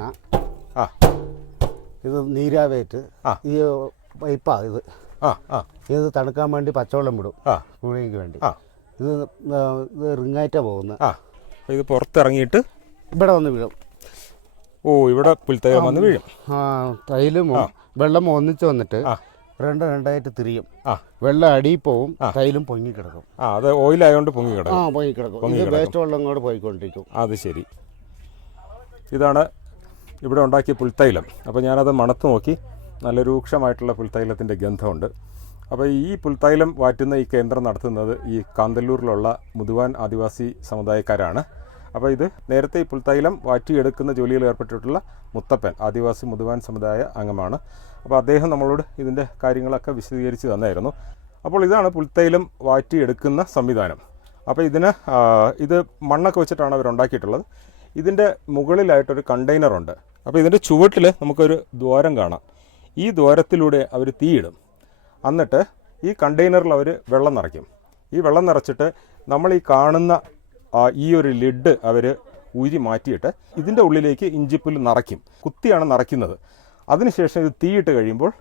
ഇത് നീരാവേറ്റ് ഈ പൈപ്പാ ഇത് തണുക്കാൻ വേണ്ടി പച്ചവെള്ളം വിടും കുഴിക്ക് വേണ്ടി. ഇത് റിങ്ങായിട്ടാണ് പോകുന്നത്. ഇത് പുറത്തിറങ്ങിയിട്ട് ഇവിടെ വന്ന് വീഴും. ഇവിടെ പുൽത്തൈലം വന്ന് വീഴും. തൈലും വെള്ളം ഒന്നിച്ച് വന്നിട്ട് രണ്ടായിട്ട് തിരിയും. വെള്ളം അടിയിൽ പോവും, തൈലും പൊങ്ങിക്കിടക്കും. അത് ഓയിലായതുകൊണ്ട് പൊങ്ങിക്കിടക്കും. പൊങ്ങിക്കിടക്കും. ഇത് വേസ്റ്റ് വെള്ളം ഇങ്ങോട്ട് പോയിക്കൊണ്ടിരിക്കും. അത് ശരി. ഇതാണ് ഇവിടെ ഉണ്ടാക്കിയ പുൽത്തൈലം. അപ്പോൾ ഞാനത് മണത്ത് നോക്കി. നല്ല രൂക്ഷമായിട്ടുള്ള പുൽത്തൈലത്തിൻ്റെ ഗന്ധമുണ്ട്. അപ്പോൾ ഈ പുൽത്തൈലം വാറ്റുന്ന ഈ കേന്ദ്രം നടത്തുന്നത് ഈ കാന്തല്ലൂരിലുള്ള മുതുവാൻ ആദിവാസി സമുദായക്കാരാണ്. അപ്പോൾ ഇത് നേരത്തെ ഈ പുൽത്തൈലം വാറ്റിയെടുക്കുന്ന ജോലിയിൽ ഏർപ്പെട്ടിട്ടുള്ള മുത്തപ്പൻ ആദിവാസി മുതുവാൻ സമുദായ അംഗമാണ്. അപ്പോൾ അദ്ദേഹം നമ്മളോട് ഇതിൻ്റെ കാര്യങ്ങളൊക്കെ വിശദീകരിച്ച് തന്നായിരുന്നു. അപ്പോൾ ഇതാണ് പുൽത്തൈലം വാറ്റിയെടുക്കുന്ന സംവിധാനം. അപ്പോൾ ഇത് മണ്ണൊക്കെ വെച്ചിട്ടാണ് അവരുണ്ടാക്കിയിട്ടുള്ളത്. ഇതിൻ്റെ മുകളിലായിട്ടൊരു കണ്ടെയ്നറുണ്ട്. അപ്പോൾ ഇതിൻ്റെ ചുവട്ടിൽ നമുക്കൊരു ദ്വാരം കാണാം. ഈ ദ്വാരത്തിലൂടെ അവർ തീയിടും. എന്നിട്ട് ഈ കണ്ടെയ്നറിൽ അവർ വെള്ളം നിറയ്ക്കും. ഈ വെള്ളം നിറച്ചിട്ട് നമ്മൾ ഈ കാണുന്ന ഈ ഒരു ലിഡ് അവർ ഊരി മാറ്റിയിട്ട് ഇതിൻ്റെ ഉള്ളിലേക്ക് ഇഞ്ചിപ്പുല്ല് നിറയ്ക്കും. കുത്തിയാണ് നിറയ്ക്കുന്നത്. അതിനുശേഷം ഇത് തീയിട്ട് കഴിയുമ്പോൾ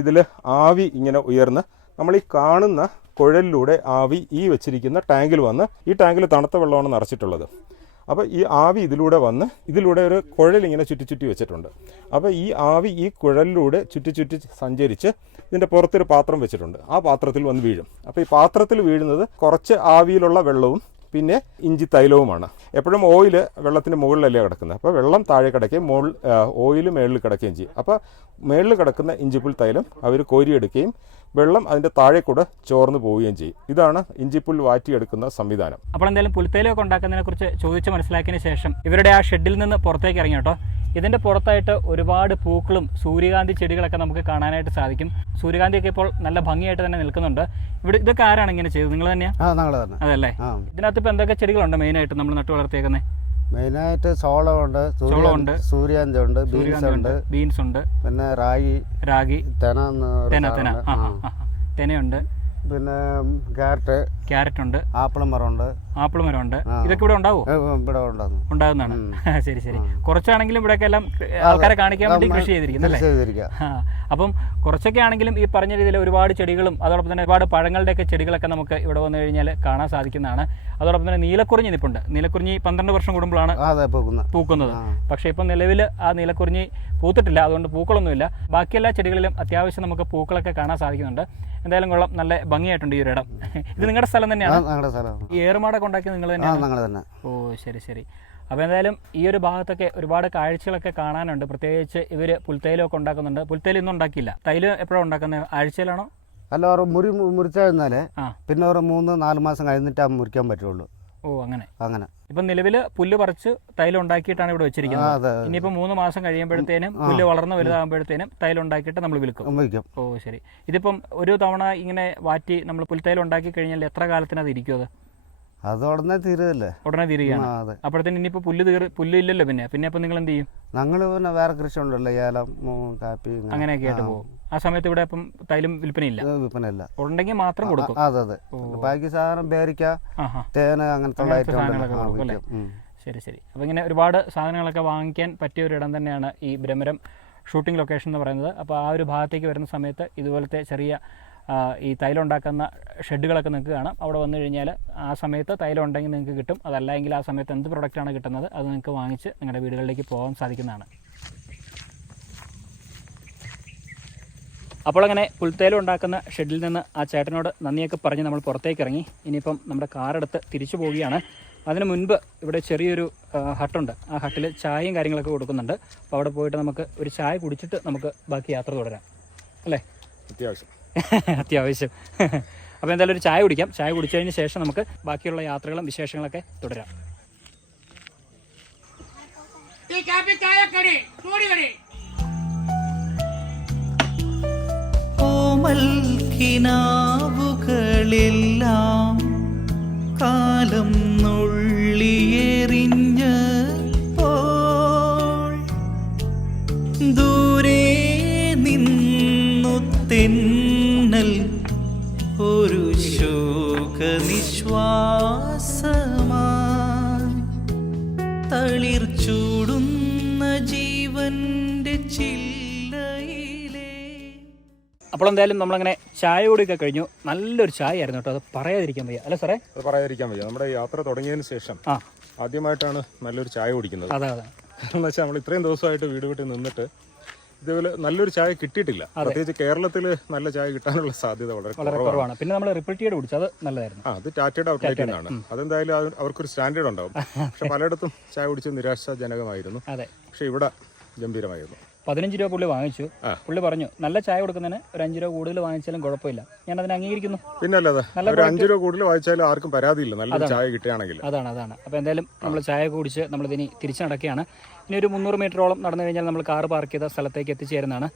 ഇതിൽ ആവി ഇങ്ങനെ ഉയർന്ന് നമ്മൾ ഈ കാണുന്ന കുഴലിലൂടെ ആവി ഈ വെച്ചിരിക്കുന്ന ടാങ്കിൽ വന്ന്, ഈ ടാങ്കിൽ തണുത്ത വെള്ളമാണ് നിറച്ചിട്ടുള്ളത്. അപ്പോൾ ഈ ആവി ഇതിലൂടെ ഒരു കുഴലിങ്ങനെ ചുറ്റി വെച്ചിട്ടുണ്ട്. അപ്പോൾ ഈ ആവി ഈ കുഴലിലൂടെ ചുറ്റി സഞ്ചരിച്ച് ഇതിൻ്റെ പുറത്തൊരു പാത്രം വെച്ചിട്ടുണ്ട്. ആ പാത്രത്തിൽ വന്ന് വീഴും. അപ്പോൾ ഈ പാത്രത്തിൽ വീഴുന്നത് കുറച്ച് ആവിയിലുള്ള വെള്ളവും പിന്നെ ഇഞ്ചി തൈലവുമാണ്. എപ്പോഴും ഓയിൽ വെള്ളത്തിൻ്റെ മുകളിലല്ലേ കിടക്കുന്നത്. അപ്പോൾ വെള്ളം താഴെ കിടക്കുകയും ഓയിൽ മേളിൽ കിടക്കുകയും ചെയ്യും. അപ്പോൾ മേളിൽ കിടക്കുന്ന ഇഞ്ചിപ്പുൽ തൈലം അവർ കോരിയെടുക്കുകയും വെള്ളം അതിൻ്റെ താഴെ കൂടെ ചോർന്ന് പോവുകയും ചെയ്യും. ഇതാണ് ഇഞ്ചിപ്പുൽ വാറ്റിയെടുക്കുന്ന സംവിധാനം. അപ്പോൾ എന്തായാലും പുൽത്തൈലമൊക്കെ ഉണ്ടാക്കുന്നതിനെ കുറിച്ച് ചോദിച്ച് മനസ്സിലാക്കിയതിന് ശേഷം ഇവരുടെ ആ ഷെഡിൽ നിന്ന് പുറത്തേക്ക് ഇറങ്ങി കേട്ടോ. ഇതിൻ്റെ പുറത്തായിട്ട് ഒരുപാട് പൂക്കളും സൂര്യകാന്തി ചെടികളൊക്കെ നമുക്ക് കാണാനായിട്ട് സാധിക്കും. സൂര്യകാന്തിയൊക്കെ ഇപ്പോൾ നല്ല ഭംഗിയായിട്ട് തന്നെ നിൽക്കുന്നുണ്ട്. ഇതൊക്കെ ആരാണ് ഇങ്ങനെ ചെയ്തത്? നിങ്ങൾ തന്നെയാണ്? അതല്ലേ. ഇതിനകത്ത് ഇപ്പോൾ എന്തൊക്കെ ചെടികളുണ്ട് മെയിനായിട്ട് നമ്മൾ നട്ടു വളർത്തിയേക്കുന്നത്? മെയിനായിട്ട് സോളമുണ്ട്, സൂര്യാന്തി ഉണ്ട്, ബീൻസ് ഉണ്ട്, പിന്നെ റാഗി, തെനയുണ്ട്, പിന്നെ ക്യാരറ്റ് ഉണ്ട്, ആപ്പിൾ മരമുണ്ട്. ഇതൊക്കെ ഇവിടെ ഉണ്ടാവോ? ഇവിടെ ഉണ്ടാകുന്നതാണ്. ശരി. കുറച്ചാണെങ്കിലും ഇവിടെയൊക്കെ എല്ലാം ആൾക്കാരെ കാണിക്കാൻ വേണ്ടി കൃഷി ചെയ്തിരിക്കുന്നല്ലേ. അപ്പം കുറച്ചൊക്കെ ആണെങ്കിലും ഈ പറഞ്ഞ രീതിയിൽ ഒരുപാട് ചെടികളും അതോടൊപ്പം തന്നെ ഒരുപാട് പഴങ്ങളുടെയൊക്കെ ചെടികളൊക്കെ നമുക്ക് ഇവിടെ വന്നു കഴിഞ്ഞാൽ കാണാൻ സാധിക്കുന്നതാണ്. അതോടൊപ്പം തന്നെ നീലക്കുറിഞ്ഞി നിൽപ്പുണ്ട്. നീലക്കുറിഞ്ഞി 12 വർഷം കൂടുമ്പോഴാണ് പൂക്കുന്നത്. പക്ഷേ ഇപ്പം നിലവിൽ ആ നീലക്കുറിഞ്ഞി പൂത്തിട്ടില്ല, അതുകൊണ്ട് പൂക്കളൊന്നുമില്ല. ബാക്കി എല്ലാ ചെടികളിലും അത്യാവശ്യം നമുക്ക് പൂക്കളൊക്കെ കാണാൻ സാധിക്കുന്നുണ്ട്. എന്തായാലും കൊള്ളാം, നല്ല ഭംഗിയായിട്ടുണ്ട് ഈ ഒരു ഇടം. ഇത് നിങ്ങളുടെ സ്ഥലം തന്നെയാണ്? ഈ ഏറുമാടൊക്കെ ഉണ്ടാക്കി നിങ്ങൾ തന്നെയാണ്? ഓ ശരി. അപ്പോൾ എന്തായാലും ഈ ഒരു ഭാഗത്തൊക്കെ ഒരുപാട് കാഴ്ചകളൊക്കെ കാണാനുണ്ട്. പ്രത്യേകിച്ച് ഇവർ പുൽത്തൈലമൊക്കെ ഉണ്ടാക്കുന്നുണ്ട്. പുൽത്തൈലം ഇന്നും ഉണ്ടാക്കിയില്ല. തൈലം എപ്പോഴാണ് ഉണ്ടാക്കുന്നത്? ആഴ്ചയിലാണോ? അല്ല, അവർ മുറിച്ചാൽ പിന്നെ ഒരു 3-4 മാസം കഴിഞ്ഞിട്ട് മുറിക്കാൻ പറ്റുള്ളൂ. ഓ അങ്ങനെ. ഇപ്പം നിലവിൽ പുല്ല് പറിച്ച് തൈലം ഉണ്ടാക്കിയിട്ടാണ് ഇവിടെ വെച്ചിരിക്കുന്നത്. ഇനിയിപ്പോൾ 3 മാസം കഴിയുമ്പോഴത്തേനും പുല്ല് വളർന്ന് വലുതാകുമ്പോഴത്തേനും തൈലം ഉണ്ടാക്കിയിട്ട് നമ്മൾ വിൽക്കും. ഓ ശരി. ഇതിപ്പം ഒരു തവണ ഇങ്ങനെ വാറ്റി നമ്മൾ പുൽത്തൈലം ഉണ്ടാക്കി കഴിഞ്ഞാൽ എത്ര കാലത്തിനത് ഇരിക്കും? അത് ഉടനെ തീരുകയാണ്. അപ്പോഴത്തേന് ഇനിയിപ്പോൾ പുല്ലില്ലല്ലോ. പിന്നെ അപ്പം നിങ്ങൾ എന്ത് ചെയ്യും? ഞങ്ങൾ പിന്നെ വേറെ കൃഷി ഉണ്ടല്ലോ, ഏലം, കാപ്പി, അങ്ങനെയൊക്കെ ആയിട്ട് പോകും. ആ സമയത്ത് ഇവിടെ ഇപ്പം തൈലം വിൽപ്പനയില്ല. ഉണ്ടെങ്കിൽ മാത്രം കൊടുക്കും. അതെ. ബാക്കി സാധനം പേരിക്ക, തേന, അങ്ങനത്തെ ശരി. അപ്പം ഇങ്ങനെ ഒരുപാട് സാധനങ്ങളൊക്കെ വാങ്ങിക്കാൻ പറ്റിയ ഒരു ഇടം തന്നെയാണ് ഈ ബ്രഹ്മരം ഷൂട്ടിംഗ് ലൊക്കേഷൻ എന്ന് പറയുന്നത്. അപ്പോൾ ആ ഒരു ഭാഗത്തേക്ക് വരുന്ന സമയത്ത് ഇതുപോലത്തെ ചെറിയ ഈ തൈലം ഉണ്ടാക്കുന്ന ഷെഡുകളൊക്കെ നിങ്ങൾക്ക് കാണാം. അവിടെ വന്നു കഴിഞ്ഞാൽ ആ സമയത്ത് തൈലം ഉണ്ടെങ്കിൽ നിങ്ങൾക്ക് കിട്ടും. അതല്ല എങ്കിൽ ആ സമയത്ത് എന്ത് പ്രൊഡക്റ്റാണ് കിട്ടുന്നത് അത് നിങ്ങൾക്ക് വാങ്ങിച്ച് നിങ്ങളുടെ വീടുകളിലേക്ക് പോകാൻ സാധിക്കുന്നതാണ്. അപ്പോൾ അങ്ങനെ പുൽത്തൈലം ഉണ്ടാക്കുന്ന ഷെഡിൽ നിന്ന് ആ ചേട്ടനോട് നന്ദിയൊക്കെ പറഞ്ഞ് നമ്മൾ പുറത്തേക്ക് ഇറങ്ങി. ഇനിയിപ്പം നമ്മുടെ കാറെടുത്ത് തിരിച്ചു പോവുകയാണ്. അതിന് മുൻപ് ഇവിടെ ചെറിയൊരു ഹട്ടുണ്ട്. ആ ഹട്ടിൽ ചായയും കാര്യങ്ങളൊക്കെ കൊടുക്കുന്നുണ്ട്. അപ്പോൾ അവിടെ പോയിട്ട് നമുക്ക് ഒരു ചായ കുടിച്ചിട്ട് നമുക്ക് ബാക്കി യാത്ര തുടരാം അല്ലേ? അത്യാവശ്യം. അപ്പോൾ എന്തായാലും ഒരു ചായ കുടിക്കാം. ചായ കുടിച്ചതിന് ശേഷം നമുക്ക് ബാക്കിയുള്ള യാത്രകളും വിശേഷങ്ങളൊക്കെ തുടരാം. കോമൽക്കിനാവുകളെല്ലാം കാലം നുള്ളിയെറിഞ്ഞ് ദൂരെ നിന്നു തെന്നൽ ഒരു ശോകനിശ്വാസമായി തളിർ ചൂടുന്ന ജീവന്റെ ചില്ലയിലെ. അപ്പോൾ എന്തായാലും നമ്മളങ്ങനെ ചായ കൂടിയൊക്കെ കഴിഞ്ഞു. നല്ലൊരു ചായ ആയിരുന്നു കേട്ടോ. അത് പറയാതിരിക്കാൻ വയ്യ അല്ലേ സാറേ? അത് പറയാതിരിക്കാൻ വയ്യ. നമ്മുടെ യാത്ര തുടങ്ങിയതിന് ശേഷം ആദ്യമായിട്ടാണ് നല്ലൊരു ചായ കുടിക്കുന്നത്. അതെ അതെ. കാരണം എന്താ വെച്ചാൽ നമ്മൾ ഇത്രയും ദിവസമായിട്ട് വീട് വിട്ട് നിന്നിട്ട് ഇതുപോലെ നല്ലൊരു ചായ കിട്ടിയിട്ടില്ല. പ്രത്യേകിച്ച് കേരളത്തിൽ നല്ല ചായ കിട്ടാനുള്ള സാധ്യത വളരെ കുറവാണ്. പിന്നെ നമ്മൾ റിപ്പിൾട്ടിയുടെ കുടിച്ചത് അത് നല്ലതായിരുന്നു. അത് ടാറ്റയുടെ ഔട്ട്ലെറ്റിൽ നിന്നാണ്. അതെന്തായാലും അവർക്കൊരു സ്റ്റാൻഡേർഡ് ഉണ്ടാവും. പക്ഷെ പലയിടത്തും ചായ കുടിച്ച് നിരാശാജനകമായിരുന്നു. അതെ. പക്ഷെ ഇവിടെ ഗംഭീരമായിരുന്നു. 15 രൂപ പുള്ളി വാങ്ങിച്ചു. പുള്ളി പറഞ്ഞു നല്ല ചായ കൊടുക്കുന്നതിന് ഒരു 5 രൂപ കൂടുതൽ വാങ്ങിച്ചാലും കുഴപ്പമില്ല. ഞാൻ അതിനെ അംഗീകരിക്കുന്നു. പിന്നെ അല്ലാതെ ഒരു 5 രൂപ കൂടുതൽ വാങ്ങിച്ചാലും ആർക്കും പരാതിയില്ല നല്ലൊരു ചായ കിട്ടുകയാണെങ്കിൽ. അതാണ്. അപ്പോൾ എന്തായാലും നമ്മൾ ചായ കുടിച്ച് നമ്മളിതിനി തിരിച്ചു നടക്കുകയാണ്. ഇനി ഒരു 300 മീറ്ററോളം നടന്നു കഴിഞ്ഞാൽ നമ്മൾ കാർ പാർക്ക് ചെയ്ത സ്ഥലത്തേക്ക് എത്തിച്ചേരുന്നതാണ്.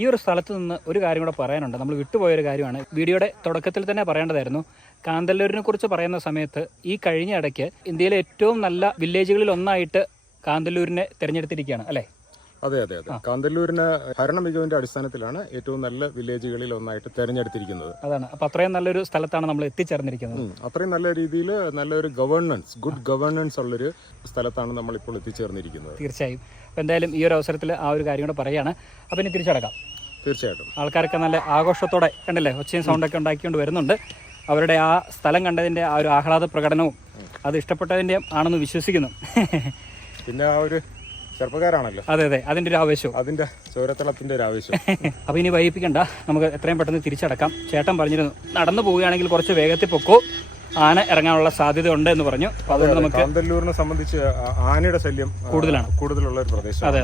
ഈ ഒരു സ്ഥലത്ത് നിന്ന് ഒരു കാര്യം കൂടെ പറയാനുണ്ട്. നമ്മൾ വിട്ടുപോയൊരു കാര്യമാണ്. വീഡിയോയുടെ തുടക്കത്തിൽ തന്നെ പറയേണ്ടതായിരുന്നു. കാന്തല്ലൂരിനെ കുറിച്ച് പറയുന്ന സമയത്ത് ഈ കഴിഞ്ഞ ഇടയ്ക്ക് ഇന്ത്യയിലെ ഏറ്റവും നല്ല വില്ലേജുകളിൽ ഒന്നായിട്ട് കാന്തല്ലൂരിനെ തിരഞ്ഞെടുത്തിരിക്കുകയാണ് അല്ലേ? അതെ. കാന്തല്ലൂരിന് ഭരണ മികവിന്റെ അടിസ്ഥാനത്തിലാണ് ഏറ്റവും നല്ല വില്ലേജുകളിൽ ഒന്നായിട്ട് തെരഞ്ഞെടുത്തിരിക്കുന്നത്. അതാണ്. അപ്പൊ അത്രയും നല്ലൊരു സ്ഥലത്താണ് നമ്മൾ എത്തിച്ചേർന്നിരിക്കുന്നത്. അത്രയും നല്ല രീതിയിൽ നല്ലൊരു ഗവേണൻസ്, ഗുഡ് ഗവേണൻസ് ഉള്ളൊരു സ്ഥലത്താണ് നമ്മൾ ഇപ്പോൾ എത്തിച്ചേർന്നിരിക്കുന്നത്. തീർച്ചയായും. അപ്പൊ എന്തായാലും ഈ ഒരു അവസരത്തിൽ ആ ഒരു കാര്യം കൂടെ പറയുകയാണ്. അപ്പൊ ഇനി തിരിച്ചടക്കാം. തീർച്ചയായിട്ടും. ആൾക്കാരൊക്കെ നല്ല ആഘോഷത്തോടെ കണ്ടില്ലേ, ഒച്ചയും സൗണ്ടൊക്കെ ഉണ്ടാക്കിക്കൊണ്ട് വരുന്നുണ്ട്. അവരുടെ ആ സ്ഥലം കണ്ടതിന്റെ ആ ഒരു ആഹ്ലാദ പ്രകടനവും അത് ഇഷ്ടപ്പെട്ടതിന്റെ ആണെന്ന് വിശ്വസിക്കുന്നു. പിന്നെ ആ ഒരു ചെറുപ്പക്കാരാണല്ലോ. അതെ അതിന്റെ ഒരു ആവേശവും അതിന്റെ ചോരത്തളത്തിന്റെ ഒരു ആവേശം. അപ്പൊ ഇനി വൈകിപ്പിക്കണ്ട, നമുക്ക് എത്രയും പെട്ടെന്ന് തിരിച്ചടക്കാം. ചേട്ടൻ പറഞ്ഞിരുന്നു നടന്നു പോവുകയാണെങ്കിൽ കുറച്ച് വേഗത്തിൽ പൊക്കോ, ആന ഇറങ്ങാനുള്ള സാധ്യത ഉണ്ട് എന്ന് പറഞ്ഞു. അപ്പൊ അതുകൊണ്ട് നമുക്ക് കാന്തല്ലൂരിനെ സംബന്ധിച്ച് ആനയുടെ ശല്യം കൂടുതലുള്ള ഒരു പ്രദേശം. അതെ.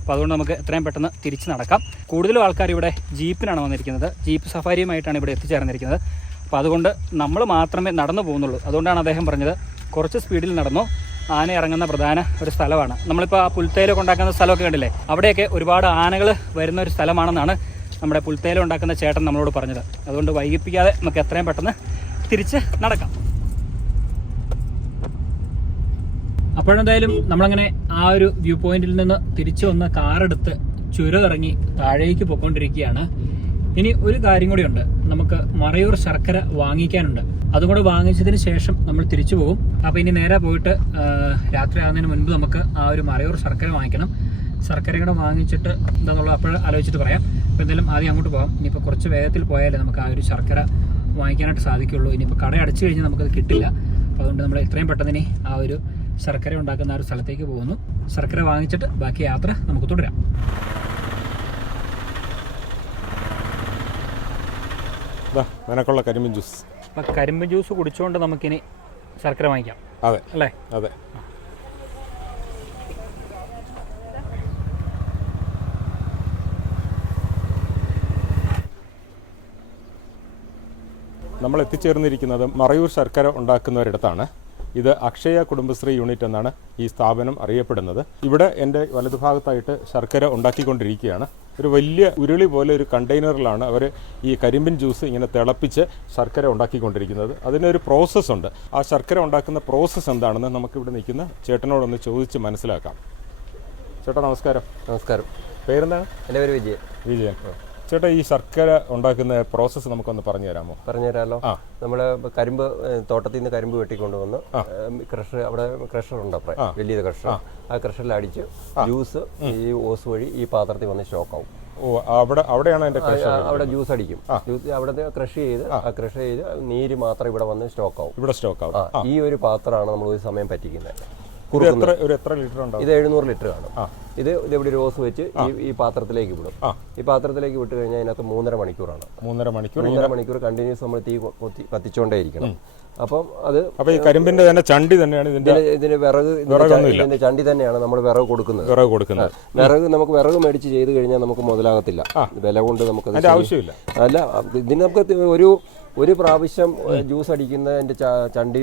അപ്പൊ അതുകൊണ്ട് നമുക്ക് എത്രയും പെട്ടെന്ന് തിരിച്ച് നടക്കാം. കൂടുതലും ആൾക്കാർ ഇവിടെ ജീപ്പിനാണ് വന്നിരിക്കുന്നത്. ജീപ്പ് സഫാരിയുമായിട്ടാണ് ഇവിടെ എത്തിച്ചേർന്നിരിക്കുന്നത്. അപ്പോൾ അതുകൊണ്ട് നമ്മൾ മാത്രമേ നടന്നു പോകുന്നുള്ളൂ. അതുകൊണ്ടാണ് അദ്ദേഹം പറഞ്ഞത് കുറച്ച് സ്പീഡിൽ നടന്നു. ആന ഇറങ്ങുന്ന പ്രധാന ഒരു സ്ഥലമാണ്. നമ്മളിപ്പോൾ ആ പുൽത്തൈലൊക്കെ ഉണ്ടാക്കുന്ന സ്ഥലമൊക്കെ കണ്ടില്ലേ, അവിടെയൊക്കെ ഒരുപാട് ആനകൾ വരുന്ന ഒരു സ്ഥലമാണെന്നാണ് നമ്മുടെ പുൽത്തൈലം ഉണ്ടാക്കുന്ന ചേട്ടൻ നമ്മളോട് പറഞ്ഞത്. അതുകൊണ്ട് വൈകിപ്പിക്കാതെ നമുക്ക് എത്രയും പെട്ടെന്ന് തിരിച്ച് നടക്കാം. അപ്പോഴെന്തായാലും നമ്മളങ്ങനെ ആ ഒരു വ്യൂ പോയിന്റിൽ നിന്ന് തിരിച്ചു വന്ന് കാറെടുത്ത് ചുരം ഇറങ്ങി താഴേക്ക് പോയിക്കൊണ്ടിരിക്കുകയാണ്. ഇനി ഒരു കാര്യം കൂടിയുണ്ട്. നമുക്ക് മറയൂർ ശർക്കര വാങ്ങിക്കാനുണ്ട്. അതും കൂടെ വാങ്ങിച്ചതിന് ശേഷം നമ്മൾ തിരിച്ചു പോകും. അപ്പോൾ ഇനി നേരെ പോയിട്ട് രാത്രി ആകുന്നതിന് മുൻപ് നമുക്ക് ആ ഒരു മറയൂർ ശർക്കര വാങ്ങിക്കണം. ശർക്കരയും കൂടെ വാങ്ങിച്ചിട്ട് എന്താണെന്നുള്ളത് അപ്പോൾ ആലോചിച്ചിട്ട് പറയാം. അപ്പോൾ എന്തായാലും ആദ്യം അങ്ങോട്ട് പോകാം. ഇനിയിപ്പോൾ കുറച്ച് വേഗത്തിൽ പോയാലേ നമുക്ക് ആ ഒരു ശർക്കര വാങ്ങിക്കാനായിട്ട് സാധിക്കുള്ളൂ. ഇനിയിപ്പോൾ കട അടച്ചു കഴിഞ്ഞാൽ നമുക്കത് കിട്ടില്ല. അപ്പോൾ അതുകൊണ്ട് നമ്മൾ എത്രയും പെട്ടെന്ന് ഇനി ആ ഒരു ശർക്കര ഉണ്ടാക്കുന്ന ആ ഒരു സ്ഥലത്തേക്ക് പോകുന്നു. ശർക്കര വാങ്ങിച്ചിട്ട് ബാക്കി യാത്ര നമുക്ക് തുടരാം. നിനക്കുള്ള കരിമ്പിൻ ജ്യൂസ്. അപ്പം കരിമ്പിൻ ജ്യൂസ് കുടിച്ചുകൊണ്ട് നമുക്കിനി ശർക്കര വാങ്ങിക്കാം. അതെ അല്ലേ? അതെ. നമ്മൾ എത്തിച്ചേർന്നിരിക്കുന്നത് മറയൂർ ശർക്കര ഉണ്ടാക്കുന്നവരിടത്താണ്. ഇത് അക്ഷയ കുടുംബശ്രീ യൂണിറ്റ് എന്നാണ് ഈ സ്ഥാപനം അറിയപ്പെടുന്നത്. ഇവിടെ എൻ്റെ വലതുഭാഗത്തായിട്ട് ശർക്കര ഉണ്ടാക്കിക്കൊണ്ടിരിക്കുകയാണ്. ഒരു വലിയ ഉരുളി പോലെ ഒരു കണ്ടെയ്നറിലാണ് അവർ ഈ കരിമ്പിൻ ജ്യൂസ് ഇങ്ങനെ തിളപ്പിച്ച് ശർക്കര ഉണ്ടാക്കിക്കൊണ്ടിരിക്കുന്നത്. അതിനൊരു പ്രോസസ്സുണ്ട്. ആ ശർക്കര ഉണ്ടാക്കുന്ന പ്രോസസ്സ് എന്താണെന്ന് നമുക്കിവിടെ നിൽക്കുന്ന ചേട്ടനോടൊന്ന് ചോദിച്ച് മനസ്സിലാക്കാം. ചേട്ടാ നമസ്കാരം. നമസ്കാരം. പേരെന്താണ്? എൻ്റെ പേര് വിജയൻ. വിജയൻ. ചേട്ടാ ഈ ശർക്കര ഉണ്ടാക്കുന്ന പ്രോസസ്സ് നമുക്കൊന്ന് പറഞ്ഞു തരാമോ? പറഞ്ഞുതരാമല്ലോ. നമ്മൾ കരിമ്പ് തോട്ടത്തിൽ നിന്ന് കരിമ്പ് വെട്ടിക്കൊണ്ടുവന്ന് ക്രഷർ, അവിടെ ക്രഷർ ഉണ്ട്, അപ്പുറം വലിയ ക്രഷർ, ആ ക്രഷറിൽ അടിച്ച് ജ്യൂസ് ഈ ഓസ് വഴി ഈ പാത്രത്തിൽ വന്ന് സ്റ്റോക്കാവും. അവിടെയാണ് അവിടെ ജ്യൂസ് അടിക്കും. അവിടെ ക്രഷ് ചെയ്ത് ക്രഷ് ചെയ്ത് നീര് മാത്രം ഇവിടെ വന്ന് സ്റ്റോക്കാവും. ഈ ഒരു പാത്രമാണ് നമ്മൾ ഒരു സമയം പറ്റിക്കുന്നത്. എത്ര ലിറ്റർ ഉണ്ടാവും? ഇത് 700 ലിറ്റർ കാണും. ഇത് ഇവിടെ ഒരു ഓസ് വെച്ച് ഈ പാത്രത്തിലേക്ക് വിടും. ഈ പാത്രത്തിലേക്ക് വിട്ട് കഴിഞ്ഞാൽ അതിനകത്ത് 3.5 മണിക്കൂറാണ്. 3.5 മണിക്കൂർ കണ്ടിന്യൂസ് നമ്മൾ തീ കത്തിച്ചോണ്ടേ ഇരിക്കണം. അപ്പം അത് ഈ കരിമ്പിന്റെ തന്നെ ചണ്ടി തന്നെയാണ് ഇതിന് വിറക്, ഇതിന്റെ ചണ്ടി തന്നെയാണ് നമ്മൾ വിറക് കൊടുക്കുന്നത്. വിറക് നമുക്ക് വിറക് മേടിച്ച് ചെയ്ത് കഴിഞ്ഞാൽ നമുക്ക് മുതലാകത്തില്ല, വില കൊണ്ട് നമുക്ക് ആവശ്യമില്ല. അല്ല, ഇതിന് നമുക്ക് ഒരു പ്രാവശ്യം ജ്യൂസ് അടിക്കുന്നതിന്റെ ചണ്ടി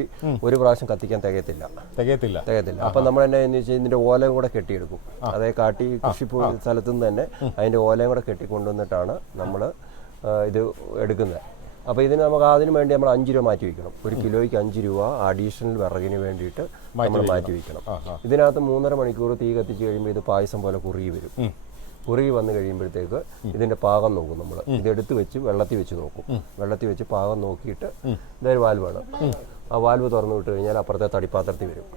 ഒരു പ്രാവശ്യം കത്തിക്കാൻ തികയത്തില്ല. അപ്പൊ നമ്മൾ തന്നെ ഇതിന്റെ ഓലയും കൂടെ കെട്ടിയെടുക്കും. അതായത് കാട്ടി കൃഷി സ്ഥലത്തു നിന്ന് തന്നെ അതിന്റെ ഓലയും കൂടെ കെട്ടിക്കൊണ്ടുവന്നിട്ടാണ് നമ്മൾ ഇത് എടുക്കുന്നത്. അപ്പോൾ ഇതിന് നമുക്ക് അതിന് വേണ്ടി നമ്മൾ 5 രൂപ മാറ്റി വയ്ക്കണം. 1 കിലോയ്ക്ക് 5 രൂപ അഡീഷണൽ വിറകിന് വേണ്ടിയിട്ട് നമ്മൾ മാറ്റി വയ്ക്കണം. ഇതിനകത്ത് 3.5 മണിക്കൂർ തീ കത്തിച്ച് കഴിയുമ്പോൾ ഇത് പായസം പോലെ കുറുകി വരും. കുറുകി വന്നു കഴിയുമ്പോഴത്തേക്ക് ഇതിന്റെ പാകം നോക്കും. നമ്മൾ ഇതെടുത്ത് വെച്ച് വെള്ളത്തിൽ വെച്ച് നോക്കും. വെള്ളത്തിൽ വെച്ച് പാകം നോക്കിയിട്ട് ഇതൊരു വാൽവാണ്. ആ വാൽവ് തുറന്നു വിട്ട് കഴിഞ്ഞാൽ അപ്പുറത്തെ തടിപ്പാത്രത്തിൽ വരും.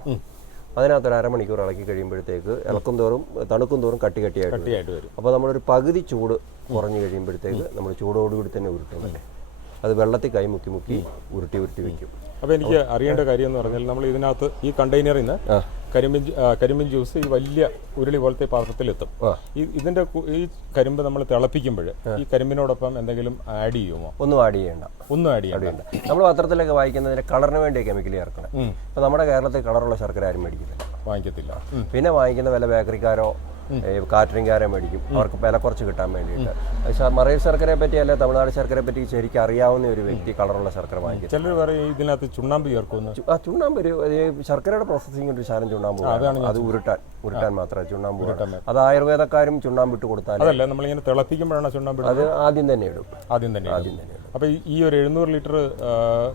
അതിനകത്തൊരു അരമണിക്കൂർ ഇളക്കി കഴിയുമ്പോഴത്തേക്ക് ഇളക്കും തോറും തണുക്കും തോറും കട്ടിയായിട്ട് വരും. അപ്പോൾ നമ്മളൊരു പകുതി ചൂട് കുറഞ്ഞു കഴിയുമ്പോഴത്തേക്ക് നമ്മൾ ചൂടോടുകൂടി തന്നെ ഉരുട്ടും. അത് വെള്ളത്തിൽ കൈ മുക്കി ഉരുട്ടി വെക്കും. അപ്പോൾ എനിക്ക് അറിയേണ്ട കാര്യം എന്ന് പറഞ്ഞാൽ നമ്മൾ ഇതിനകത്ത് ഈ കണ്ടെയ്നറിൽ നിന്ന് കരിമ്പിൻ ജ്യൂസ് ഈ വലിയ ഉരുളി പോലത്തെ പാത്രത്തിലെത്തും. ഇതിന്റെ ഈ കരിമ്പ് നമ്മൾ തിളപ്പിക്കുമ്പോൾ ഈ കരിമ്പിനോടൊപ്പം എന്തെങ്കിലും ആഡ് ചെയ്യുമോ? ഒന്നും ആഡ് ചെയ്യണ്ട. നമ്മൾ പത്രത്തിലൊക്കെ വായിക്കുന്നതിന് കളറിന് വേണ്ടി കെമിക്കൽ ചേർക്കണം. ഇപ്പൊ നമ്മുടെ കേരളത്തിൽ കളറുള്ള ശർക്കര ആരും വാങ്ങിക്കത്തില്ല. പിന്നെ വാങ്ങിക്കുന്ന വല്ല ബേക്കറിക്കാരോ കാറ്ററിംഗുകാരെ മേടിക്കും, അവർക്ക് വില കുറച്ച് കിട്ടാൻ വേണ്ടിയിട്ട്. മറയൂർ ശർക്കരയെ പറ്റി അല്ലെ തമിഴ്നാട് ശർക്കരയെ പറ്റി ശരിക്കും അറിയാവുന്ന ഒരു വ്യക്തി കളറുള്ള ശർക്കര വാങ്ങിക്കും. ചിലർ പറയും ഇതിനകത്ത് ചുണ്ണാമ്പ് ചേർക്കുന്നു. ചുണ്ണാമ്പ് ശർക്കരയുടെ പ്രോസസ്സിംഗ് ഒരു ശാലം ചുണ്ണാമ്പ്, അത് ഉരുട്ടാൻ മാത്രമേ ചുണ്ണാമ്പ്. അത് ആയുർവേദക്കാരും ചുണ്ണാമ്പ് ഇട്ട് കൊടുത്താൽ അതല്ല, നമ്മളിങ്ങനെ തിളപ്പിക്കുമ്പോഴാണ് ചുണ്ണാമ്പ്. അത് ആദ്യം തന്നെ ഇടും. അപ്പൊ ഈ ഒരു 700 ലിറ്റർ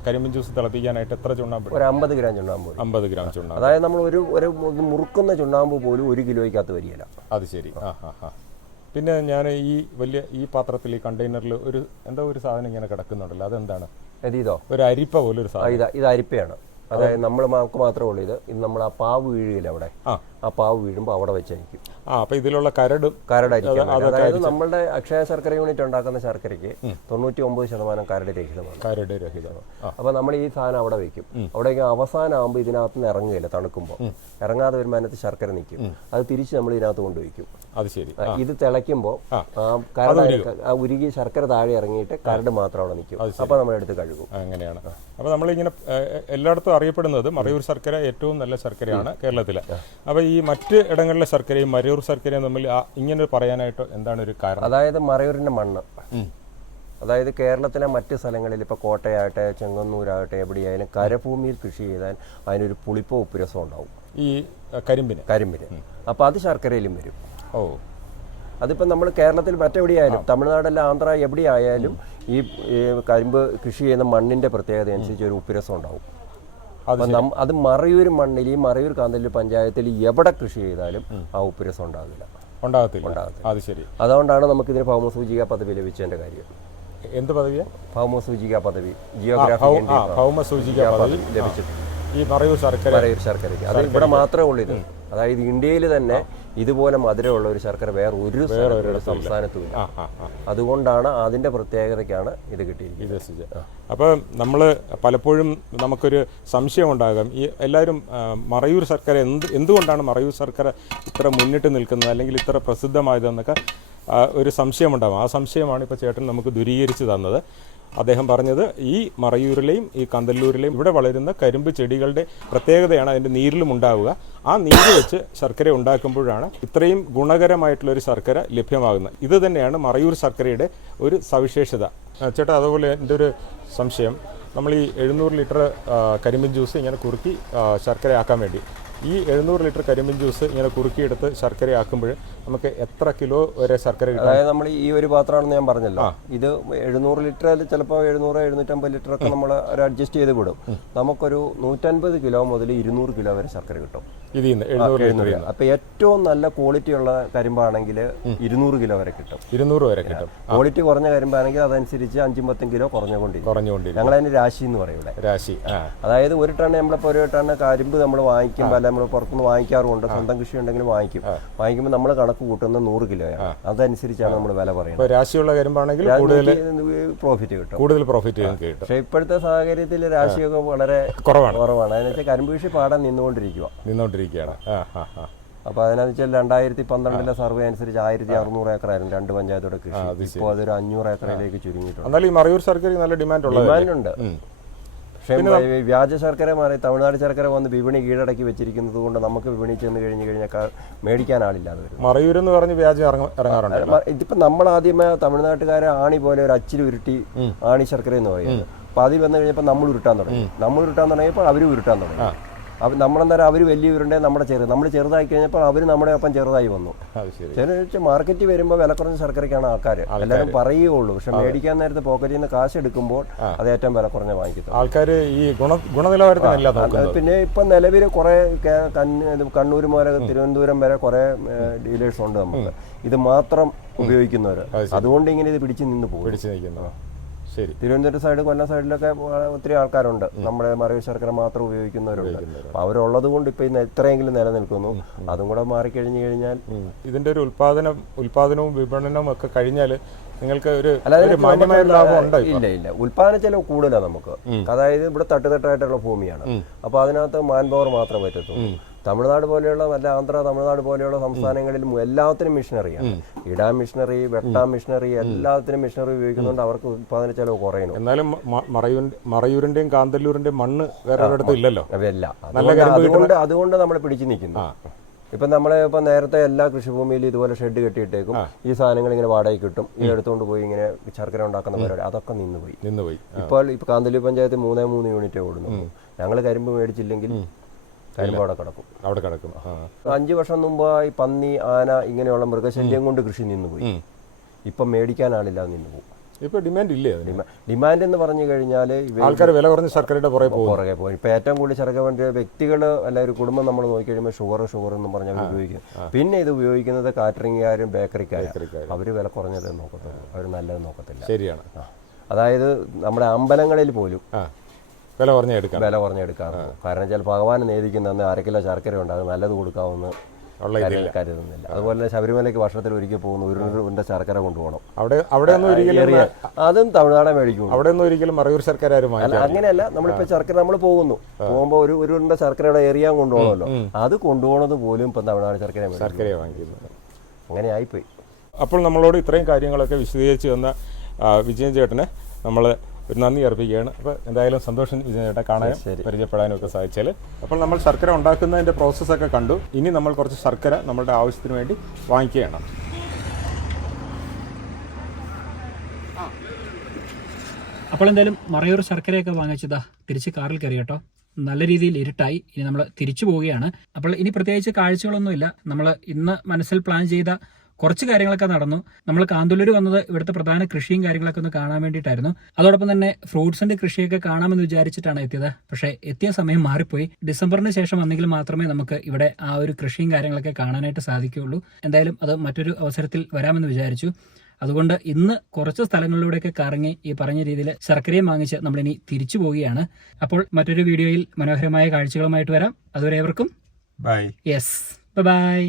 കരിമ്പിൻ ജ്യൂസ് തിളപ്പിക്കാനായിട്ട് എത്ര ചുണ്ണാമ്പ്? ഒരു 50 ഗ്രാം ചുണ്ണാമ്പ്. 50 ഗ്രാം ചുണ്ണാമ്പ്. അതായത് നമ്മൾ ഒരു മുറുക്കുന്ന ചുണ്ണാമ്പ് പോലും 1 കിലോയ്ക്കകത്ത് വരികയില്ല. അത് ശരി. പിന്നെ ഞാൻ ഈ പാത്രത്തിൽ ഈ കണ്ടെയ്നറിൽ ഒരു സാധനം ഇങ്ങനെ കിടക്കുന്നുണ്ടല്ലോ, അതെന്താണ്? ഇതോ ഒരു അരിപ്പ പോലെ ഒരു സാധനം. ഇത് അരിപ്പയാണ്. അതായത് നമുക്ക് മാത്രമേ ഉള്ളൂ ഇത്. നമ്മൾ ആ പാവ് വീഴുകയില്ല അവിടെ. ആ പാവ് വീഴുമ്പോൾ അവിടെ വെച്ചായിരിക്കും. അപ്പൊ ഇതിലുള്ള കരടായിരിക്കും. അതായത് നമ്മളുടെ അക്ഷയ ശർക്കര യൂണിറ്റ് ഉണ്ടാക്കുന്ന ശർക്കരയ്ക്ക് 99% കരട് രഹിതമാണ്. അപ്പൊ നമ്മൾ ഈ സാധനം അവിടെ വെക്കും. അവിടേക്ക് അവസാനം ആകുമ്പോൾ ഇതിനകത്ത് നിന്ന് ഇറങ്ങുകയില്ല. തണുക്കുമ്പോൾ ഇറങ്ങാതെ വരുമ്പോൾ അതിനകത്ത് ശർക്കര നിൽക്കും. അത് തിരിച്ച് നമ്മൾ ഇതിനകത്ത് കൊണ്ടുവയ്ക്കും. അത് ശരി. ഇത് തിളയ്ക്കുമ്പോൾ ഉരുകി ശർക്കര താഴെ ഇറങ്ങിയിട്ട് കരട് മാത്രം അവിടെ നിൽക്കും. അപ്പൊ നമ്മളെടുത്ത് കഴുകും. അങ്ങനെയാണ്. അപ്പൊ നമ്മളിങ്ങനെ എല്ലായിടത്തും അറിയപ്പെടുന്നത് മറയൂർ ശർക്കര ഏറ്റവും നല്ല ശർക്കരയാണ് കേരളത്തിലെ. അപ്പൊ ഈ മറ്റ് ഇടങ്ങളിലെ ശർക്കരയും മറയൂർ ശർക്കരയും തമ്മിൽ ഇങ്ങനെ പറയാനായിട്ട് എന്താണ് ഒരു കാരണം? അതായത് മറയൂരിന്റെ മണ്ണ്, അതായത് കേരളത്തിലെ മറ്റ് സ്ഥലങ്ങളിൽ ഇപ്പോൾ കോട്ടയാകട്ടെ ചെങ്ങന്നൂരാകട്ടെ എവിടെയായാലും കരഭൂമിയിൽ കൃഷി ചെയ്താൽ അതിനൊരു പുളിപ്പോ ഉപ്പുരസോ ഉണ്ടാവും ഈ കരിമ്പിന്. അപ്പോൾ അത് ശർക്കരയിലും വരും. അതിപ്പോൾ നമ്മൾ കേരളത്തിൽ മറ്റെവിടെയായാലും തമിഴ്നാടല്ല ആന്ധ്ര എവിടെയായാലും ഈ കരിമ്പ് കൃഷി ചെയ്യുന്ന മണ്ണിന്റെ പ്രത്യേകത അനുസരിച്ച് ഒരു ഉപ്പുരസം ഉണ്ടാവും. അത് മറയൂർ മണ്ണിൽ ഈ മറയൂർ കാന്തല്ലൂർ പഞ്ചായത്തിൽ എവിടെ കൃഷി ചെയ്താലും ആ ഉപ്പുരസം ഉണ്ടാകത്തില്ല. അത് ശരി. അതുകൊണ്ടാണ് നമുക്കിതിന് ഭൗമസൂചിക പദവി ലഭിച്ചതിന്റെ കാര്യം. എന്ത് പദവിയാ? ഭൗമസൂചിക പദവി, ജിയോഗ്രാഫി ഭൗമസൂചിക പദവി ലഭിച്ചിട്ടുണ്ട് ഈ മറയൂർ ശർക്കരയ്ക്ക്. അത് ഇവിടെ മാത്രമേ ഉള്ളൂ ഇത്. അതായത് ഇന്ത്യയിൽ തന്നെ ഇതുപോലെ മധുരമുള്ള ഒരു ശർക്കര വേറെ ഒരു സംസ്ഥാനത്തും ഇല്ല. അതുകൊണ്ടാണ് അതിന്റെ പ്രത്യേകതയ്ക്കാണ് ഇത് കിട്ടിയിരിക്കുന്നത്. അപ്പോൾ നമ്മൾ പലപ്പോഴും നമുക്കൊരു സംശയം ഉണ്ടാകാം, ഈ എല്ലാവരും മറയൂർ ശർക്കര എന്തുകൊണ്ടാണ് മറയൂർ ശർക്കര ഇത്ര മുന്നിട്ട് നിൽക്കുന്നത് അല്ലെങ്കിൽ ഇത്ര പ്രസിദ്ധമായതെന്നൊക്കെ ഒരു സംശയമുണ്ടാകും. ആ സംശയമാണ് ഇപ്പോൾ ചേട്ടൻ നമുക്ക് ദൂരീകരിച്ച് തന്നത്. അദ്ദേഹം പറഞ്ഞത് ഈ മറയൂരിലെയും ഈ കാന്തല്ലൂരിലെയും ഇവിടെ വളരുന്ന കരിമ്പ് ചെടികളുടെ പ്രത്യേകതയാണ് അതിൻ്റെ നീരിലും ഉണ്ടാവുക. ആ നീര് വെച്ച് ശർക്കര ഉണ്ടാക്കുമ്പോഴാണ് ഇത്രയും ഗുണകരമായിട്ടുള്ളൊരു ശർക്കര ലഭ്യമാകുന്നത്. ഇത് തന്നെയാണ് മറയൂർ ശർക്കരയുടെ ഒരു സവിശേഷത. ചേട്ടാ, അതുപോലെ എൻ്റെ ഒരു സംശയം, നമ്മൾ ഈ 700 ലിറ്റർ കരിമ്പിൻ ജ്യൂസ് ഇങ്ങനെ കുറുക്കി ശർക്കരയാക്കാൻ വേണ്ടി ഈ 700 ലിറ്റർ കരിമ്പിൻ ജ്യൂസ് ഇങ്ങനെ കുറുക്കിയെടുത്ത് ശർക്കരയാക്കുമ്പോൾ നമുക്ക് എത്ര കിലോ വരെ ശർക്കര കിട്ടും? അതായത് നമ്മൾ ഈ ഒരു പാത്രമാണെന്ന് ഞാൻ പറഞ്ഞല്ലോ, ഇത് 700 ലിറ്റർ ചിലപ്പോൾ 700-750 ലിറ്റർ ഒക്കെ നമ്മൾ അഡ്ജസ്റ്റ് ചെയ്ത് വിടും. നമുക്കൊരു 150 കിലോ മുതൽ 200 കിലോ വരെ ശർക്കര കിട്ടും. ഇതിൽ നിന്ന് 700 ലിറ്റർ. അപ്പൊ ഏറ്റവും നല്ല ക്വാളിറ്റി ഉള്ള കരിമ്പാണെങ്കിൽ 200 കിലോ വരെ കിട്ടും. 200 വരെ കിട്ടും. ക്വാളിറ്റി കുറഞ്ഞ കരിമ്പാണെങ്കിൽ അതനുസരിച്ച് 5-10 കിലോ കുറഞ്ഞുകൊണ്ടിരിക്കും. ഞങ്ങൾ അതിന് രാശി എന്ന് പറയും ഇവിടെ. രാശി. അതായത് ഒരു ടൺ നമ്മളിപ്പോൾ ഒരു ടൺ കരിമ്പ് നമ്മൾ വാങ്ങിക്കുമ്പോൾ അല്ല നമ്മൾ പുറത്തുനിന്ന് വാങ്ങിക്കാറുണ്ട്, സ്വന്തം കൃഷി ഉണ്ടെങ്കിൽ വാങ്ങിക്കുമ്പോൾ നമ്മൾ കണക്ക് കൂട്ടുന്ന 100 കിലോയാണ്. അതനുസരിച്ചാണ് നമ്മൾ വില പറയുന്നത്. രാശിയുള്ള കരിമ്പാണെങ്കിൽ പ്രോഫിറ്റ് കിട്ടും, കൂടുതൽ പ്രോഫിറ്റ് കിട്ടും. പക്ഷേ ഇപ്പോഴത്തെ സാഹചര്യത്തിൽ രാശിയൊക്കെ വളരെ കുറവാണ്. അതിന് വെച്ചാൽ കരിമ്പ് കൃഷി പാടാൻ നിന്നുകൊണ്ടിരിക്കുകയാണ്. അപ്പൊ അതിനെന്ന് വെച്ചാൽ 2012 സർവേ അനുസരിച്ച് 1600 ഏക്കറായിരുന്നു 2 പഞ്ചായത്തോടെ കൃഷി. ഇപ്പോൾ അതൊരു 500 ഏക്കറിലേക്ക് ചുരുങ്ങിയിട്ടുണ്ട്. മറയൂർ ശർക്കര നല്ല ഡിമാൻഡുണ്ട്. പക്ഷേ വ്യാജ ശർക്കര മാറി തമിഴ്നാട് ശർക്കര വന്ന് വിപണി കീഴടക്കി വെച്ചിരിക്കുന്നത് കൊണ്ട് നമുക്ക് വിപണി ചെന്ന് കഴിഞ്ഞാൽ മേടിക്കാൻ ആളില്ലാതെ വരും. മറയൂർ എന്ന് പറഞ്ഞ് വ്യാജം ഇറങ്ങാറുണ്ട്. ഇതിപ്പോ നമ്മൾ ആദ്യമേ തമിഴ്നാട്ടുകാരെ ആണി പോലെ ഒരു അച്ചിൽ ഉരുട്ടി ആണി ശർക്കര എന്ന് പറയുന്നത്. അപ്പൊ അതിൽ വന്നു കഴിഞ്ഞപ്പോൾ നമ്മൾ ഉരുട്ടാൻ തുടങ്ങിയപ്പോൾ അവരും ഉരുട്ടാൻ തുടങ്ങി. നമ്മളെന്തായാലും അവർ വലിയ ഉരുണ്ടേ നമ്മൾ ചെറുതായി കഴിഞ്ഞപ്പോൾ അവർ നമ്മുടെ ഒപ്പം ചെറുതായി വന്നു. മാർക്കറ്റിൽ വരുമ്പോൾ വില കുറഞ്ഞ ശർക്കരയ്ക്കാണ് ആൾക്കാർ എല്ലാവരും പറയുകയുള്ളൂ. പക്ഷെ മേടിക്കാൻ നേരത്തെ പോക്കറ്റിൽ നിന്ന് കാശ് എടുക്കുമ്പോൾ അത് ഏറ്റവും വില കുറഞ്ഞ വാങ്ങിക്കുന്നത് ആൾക്കാർ ഈ ഗുണനിലവാരത്തിനല്ല. പിന്നെ ഇപ്പം നിലവിൽ കുറെ കണ്ണൂർ മുതൽ തിരുവനന്തപുരം വരെ കുറെ ഡീലേഴ്സ് ഉണ്ട് നമുക്ക് ഇത് മാത്രം ഉപയോഗിക്കുന്നവർ. അതുകൊണ്ട് ഇങ്ങനെ ഇത് പിടിച്ചു നിന്ന് പോകും. തിരുവനന്തപുരം സൈഡ് കൊല്ലം സൈഡിലൊക്കെ ഒത്തിരി ആൾക്കാരുണ്ട് നമ്മുടെ മറയൂർ ശർക്കര മാത്രം ഉപയോഗിക്കുന്നവരുണ്ട്. അപ്പൊ അവരുള്ളത് കൊണ്ട് ഇപ്പൊ ഇത്രയെങ്കിലും നിലനിൽക്കുന്നു. അതും കൂടെ മാറിക്കഴിഞ്ഞു കഴിഞ്ഞാൽ ഇതിന്റെ ഒരു ഉൽപാദനവും വിപണനവും ഒക്കെ കഴിഞ്ഞാൽ നിങ്ങൾക്ക് ഒരു മാന്യമായ ലാഭം ഉണ്ടോ? ഇല്ല. ഉൽപാദന ചെലവ് കൂടുതലാണ് നമുക്ക്. അതായത് ഇവിടെ തട്ടുതട്ടായിട്ടുള്ള ഭൂമിയാണ്. അപ്പൊ അതിനകത്ത് മാൻ പവർ മാത്രം പറ്റത്തുള്ളൂ. തമിഴ്നാട് പോലെയുള്ള തമിഴ്നാട് പോലെയുള്ള സംസ്ഥാനങ്ങളിൽ എല്ലാത്തിനും മെഷീനറിയാണ്. ഇടാൻ മെഷീനറി, വെട്ടാൻ മെഷീനറി, എല്ലാത്തിനും മെഷീനറി ഉപയോഗിക്കുന്നുണ്ട്. അവർക്ക് ഉത്പാദന ചെലവ് കുറയുന്നു. എന്നാലും മറയൂരിന്റെയും കാന്തല്ലൂരിന്റെയും മണ്ണ് വേറെ ഇല്ലല്ലോ. അവയല്ല. അതുകൊണ്ട് നമ്മൾ പിടിച്ചു നിൽക്കുന്നു. ഇപ്പം നേരത്തെ എല്ലാ കൃഷിഭൂമിയിലും ഇതുപോലെ ഷെഡ് കെട്ടിയിട്ടേക്കും. ഈ സാധനങ്ങൾ ഇങ്ങനെ വാടകയ്ക്ക് കിട്ടും. ഈ എടുത്തുകൊണ്ട് പോയി ഇങ്ങനെ ശർക്കര ഉണ്ടാക്കുന്ന പരിപാടി അതൊക്കെ നിന്നുപോയി. ഇപ്പോൾ കാന്തല്ലൂർ പഞ്ചായത്ത് 3 യൂണിറ്റേ ഓടുന്നു. ഞങ്ങൾ കരിമ്പ് മേടിച്ചില്ലെങ്കിൽ കരിമ്പ് അവിടെ കിടക്കും. 5 വർഷം മുമ്പ് ഈ പന്നി, ആന ഇങ്ങനെയുള്ള മൃഗശല്യം കൊണ്ട് കൃഷി നിന്നുപോയി. ഇപ്പം മേടിക്കാനാളില്ല, നിന്നുപോകും. ഇപ്പൊ ഡിമാൻഡ് ഇല്ലേ? ഡിമാൻഡ് എന്ന് പറഞ്ഞു കഴിഞ്ഞാൽ ആൾക്കാർ വില കുറഞ്ഞ ശർക്കരയുടെ പുറകെ പോയി. ഇപ്പൊ ഏറ്റവും കൂടുതൽ ശർക്കര വേണ്ട വ്യക്തികൾ അല്ല ഒരു കുടുംബം നമ്മൾ നോക്കി കഴിയുമ്പോൾ ഷുഗർ എന്ന് പറഞ്ഞാൽ ഉപയോഗിക്കും. പിന്നെ ഇത് ഉപയോഗിക്കുന്നത് കാറ്ററിംഗുകാരും ബേക്കറിക്കാരും. അവര് വില കുറഞ്ഞത് നോക്കത്തുള്ളൂ, അവർ നല്ലത് നോക്കത്തില്ല. ശരിയാണ്. അതായത് നമ്മുടെ അമ്പലങ്ങളിൽ പോലും വില കുറഞ്ഞെടുക്കാം. കാരണം ചില ഭഗവാൻ നേദിക്കുന്ന 1/2 കിലോ ശർക്കര ഉണ്ട്, അത് നല്ലത് കൊടുക്കാവുന്ന കരുതുന്നില്ല. അതുപോലെ തന്നെ ശബരിമലയ്ക്ക് വർഷത്തിൽ ഒരിക്കൽ പോകുന്നു, 1 ശർക്കര കൊണ്ടുപോകണം. അതും തമിഴ്നാടെ മേടിക്കും. മറയൂർ ശർക്കര അങ്ങനെയല്ല. നമ്മളിപ്പോ ശർക്കര നമ്മൾ പോകുമ്പോൾ ഒരു ശർക്കരയുടെ എറിയാൻ കൊണ്ടുപോകണമല്ലോ. അത് കൊണ്ടുപോകണത് പോലും ഇപ്പം തമിഴ്നാട് ശർക്കര വാങ്ങിക്കുന്നത്. അങ്ങനെ ആയിപ്പോയി. അപ്പോൾ നമ്മളോട് ഇത്രയും കാര്യങ്ങളൊക്കെ വിശദീകരിച്ച് തന്ന വിജയൻ ചേട്ടന് നമ്മൾ ഒരു നന്ദി അർപ്പിക്കുകയാണ്. അപ്പോൾ എന്തായാലും സന്തോഷം വിജയൻ ചേട്ടനെ കാണാനും പരിചയപ്പെടാനും ഒക്കെ സാധിച്ചാൽ. അപ്പോൾ നമ്മൾ ശർക്കര ഉണ്ടാക്കുന്നതിൻ്റെ പ്രോസസ്സൊക്കെ കണ്ടു. ഇനി നമ്മൾ കുറച്ച് ശർക്കര നമ്മളുടെ ആവശ്യത്തിന് വേണ്ടി വാങ്ങിക്കുകയാണ്. അപ്പോൾ എന്തായാലും മറയൂർ ശർക്കരയൊക്കെ വാങ്ങിച്ചതാ തിരിച്ച് കാറിൽ കയറി കേട്ടോ. നല്ല രീതിയിൽ ഇരുട്ടായി. ഇനി നമ്മൾ തിരിച്ചു പോവുകയാണ്. അപ്പോൾ ഇനി പ്രത്യേകിച്ച് കാഴ്ചകളൊന്നുമില്ല. നമ്മൾ ഇന്ന് മനസ്സിൽ പ്ലാൻ ചെയ്ത കുറച്ച് കാര്യങ്ങളൊക്കെ നടന്നു. നമ്മൾ കാന്തല്ലൂർ വന്നത് ഇവിടുത്തെ പ്രധാന കൃഷിയും കാര്യങ്ങളൊക്കെ ഒന്ന് കാണാൻ വേണ്ടിയിട്ടായിരുന്നു. അതോടൊപ്പം തന്നെ ഫ്രൂട്ട്സിന്റെ കൃഷിയൊക്കെ കാണാമെന്ന് വിചാരിച്ചിട്ടാണ് എത്തിയത്. പക്ഷേ എത്തിയ സമയം മാറിപ്പോയി. ഡിസംബറിന് ശേഷം വന്നെങ്കിൽ മാത്രമേ നമുക്ക് ഇവിടെ ആ ഒരു കൃഷിയും കാര്യങ്ങളൊക്കെ കാണാനായിട്ട് സാധിക്കുകയുള്ളൂ. എന്തായാലും അത് മറ്റൊരു അവസരത്തിൽ വരാമെന്ന് വിചാരിച്ചു. അതുകൊണ്ട് ഇന്ന് കുറച്ച് സ്ഥലങ്ങളിലൂടെയൊക്കെ കറങ്ങി ഈ പറഞ്ഞ രീതിയിൽ ശർക്കരയും വാങ്ങിച്ച് നമ്മളിനി തിരിച്ചു പോവുകയാണ്. അപ്പോൾ മറ്റൊരു വീഡിയോയിൽ മനോഹരമായ കാഴ്ചകളുമായിട്ട് വരാം. അതുവരെ ഏവർക്കും ബൈ. Yes, by.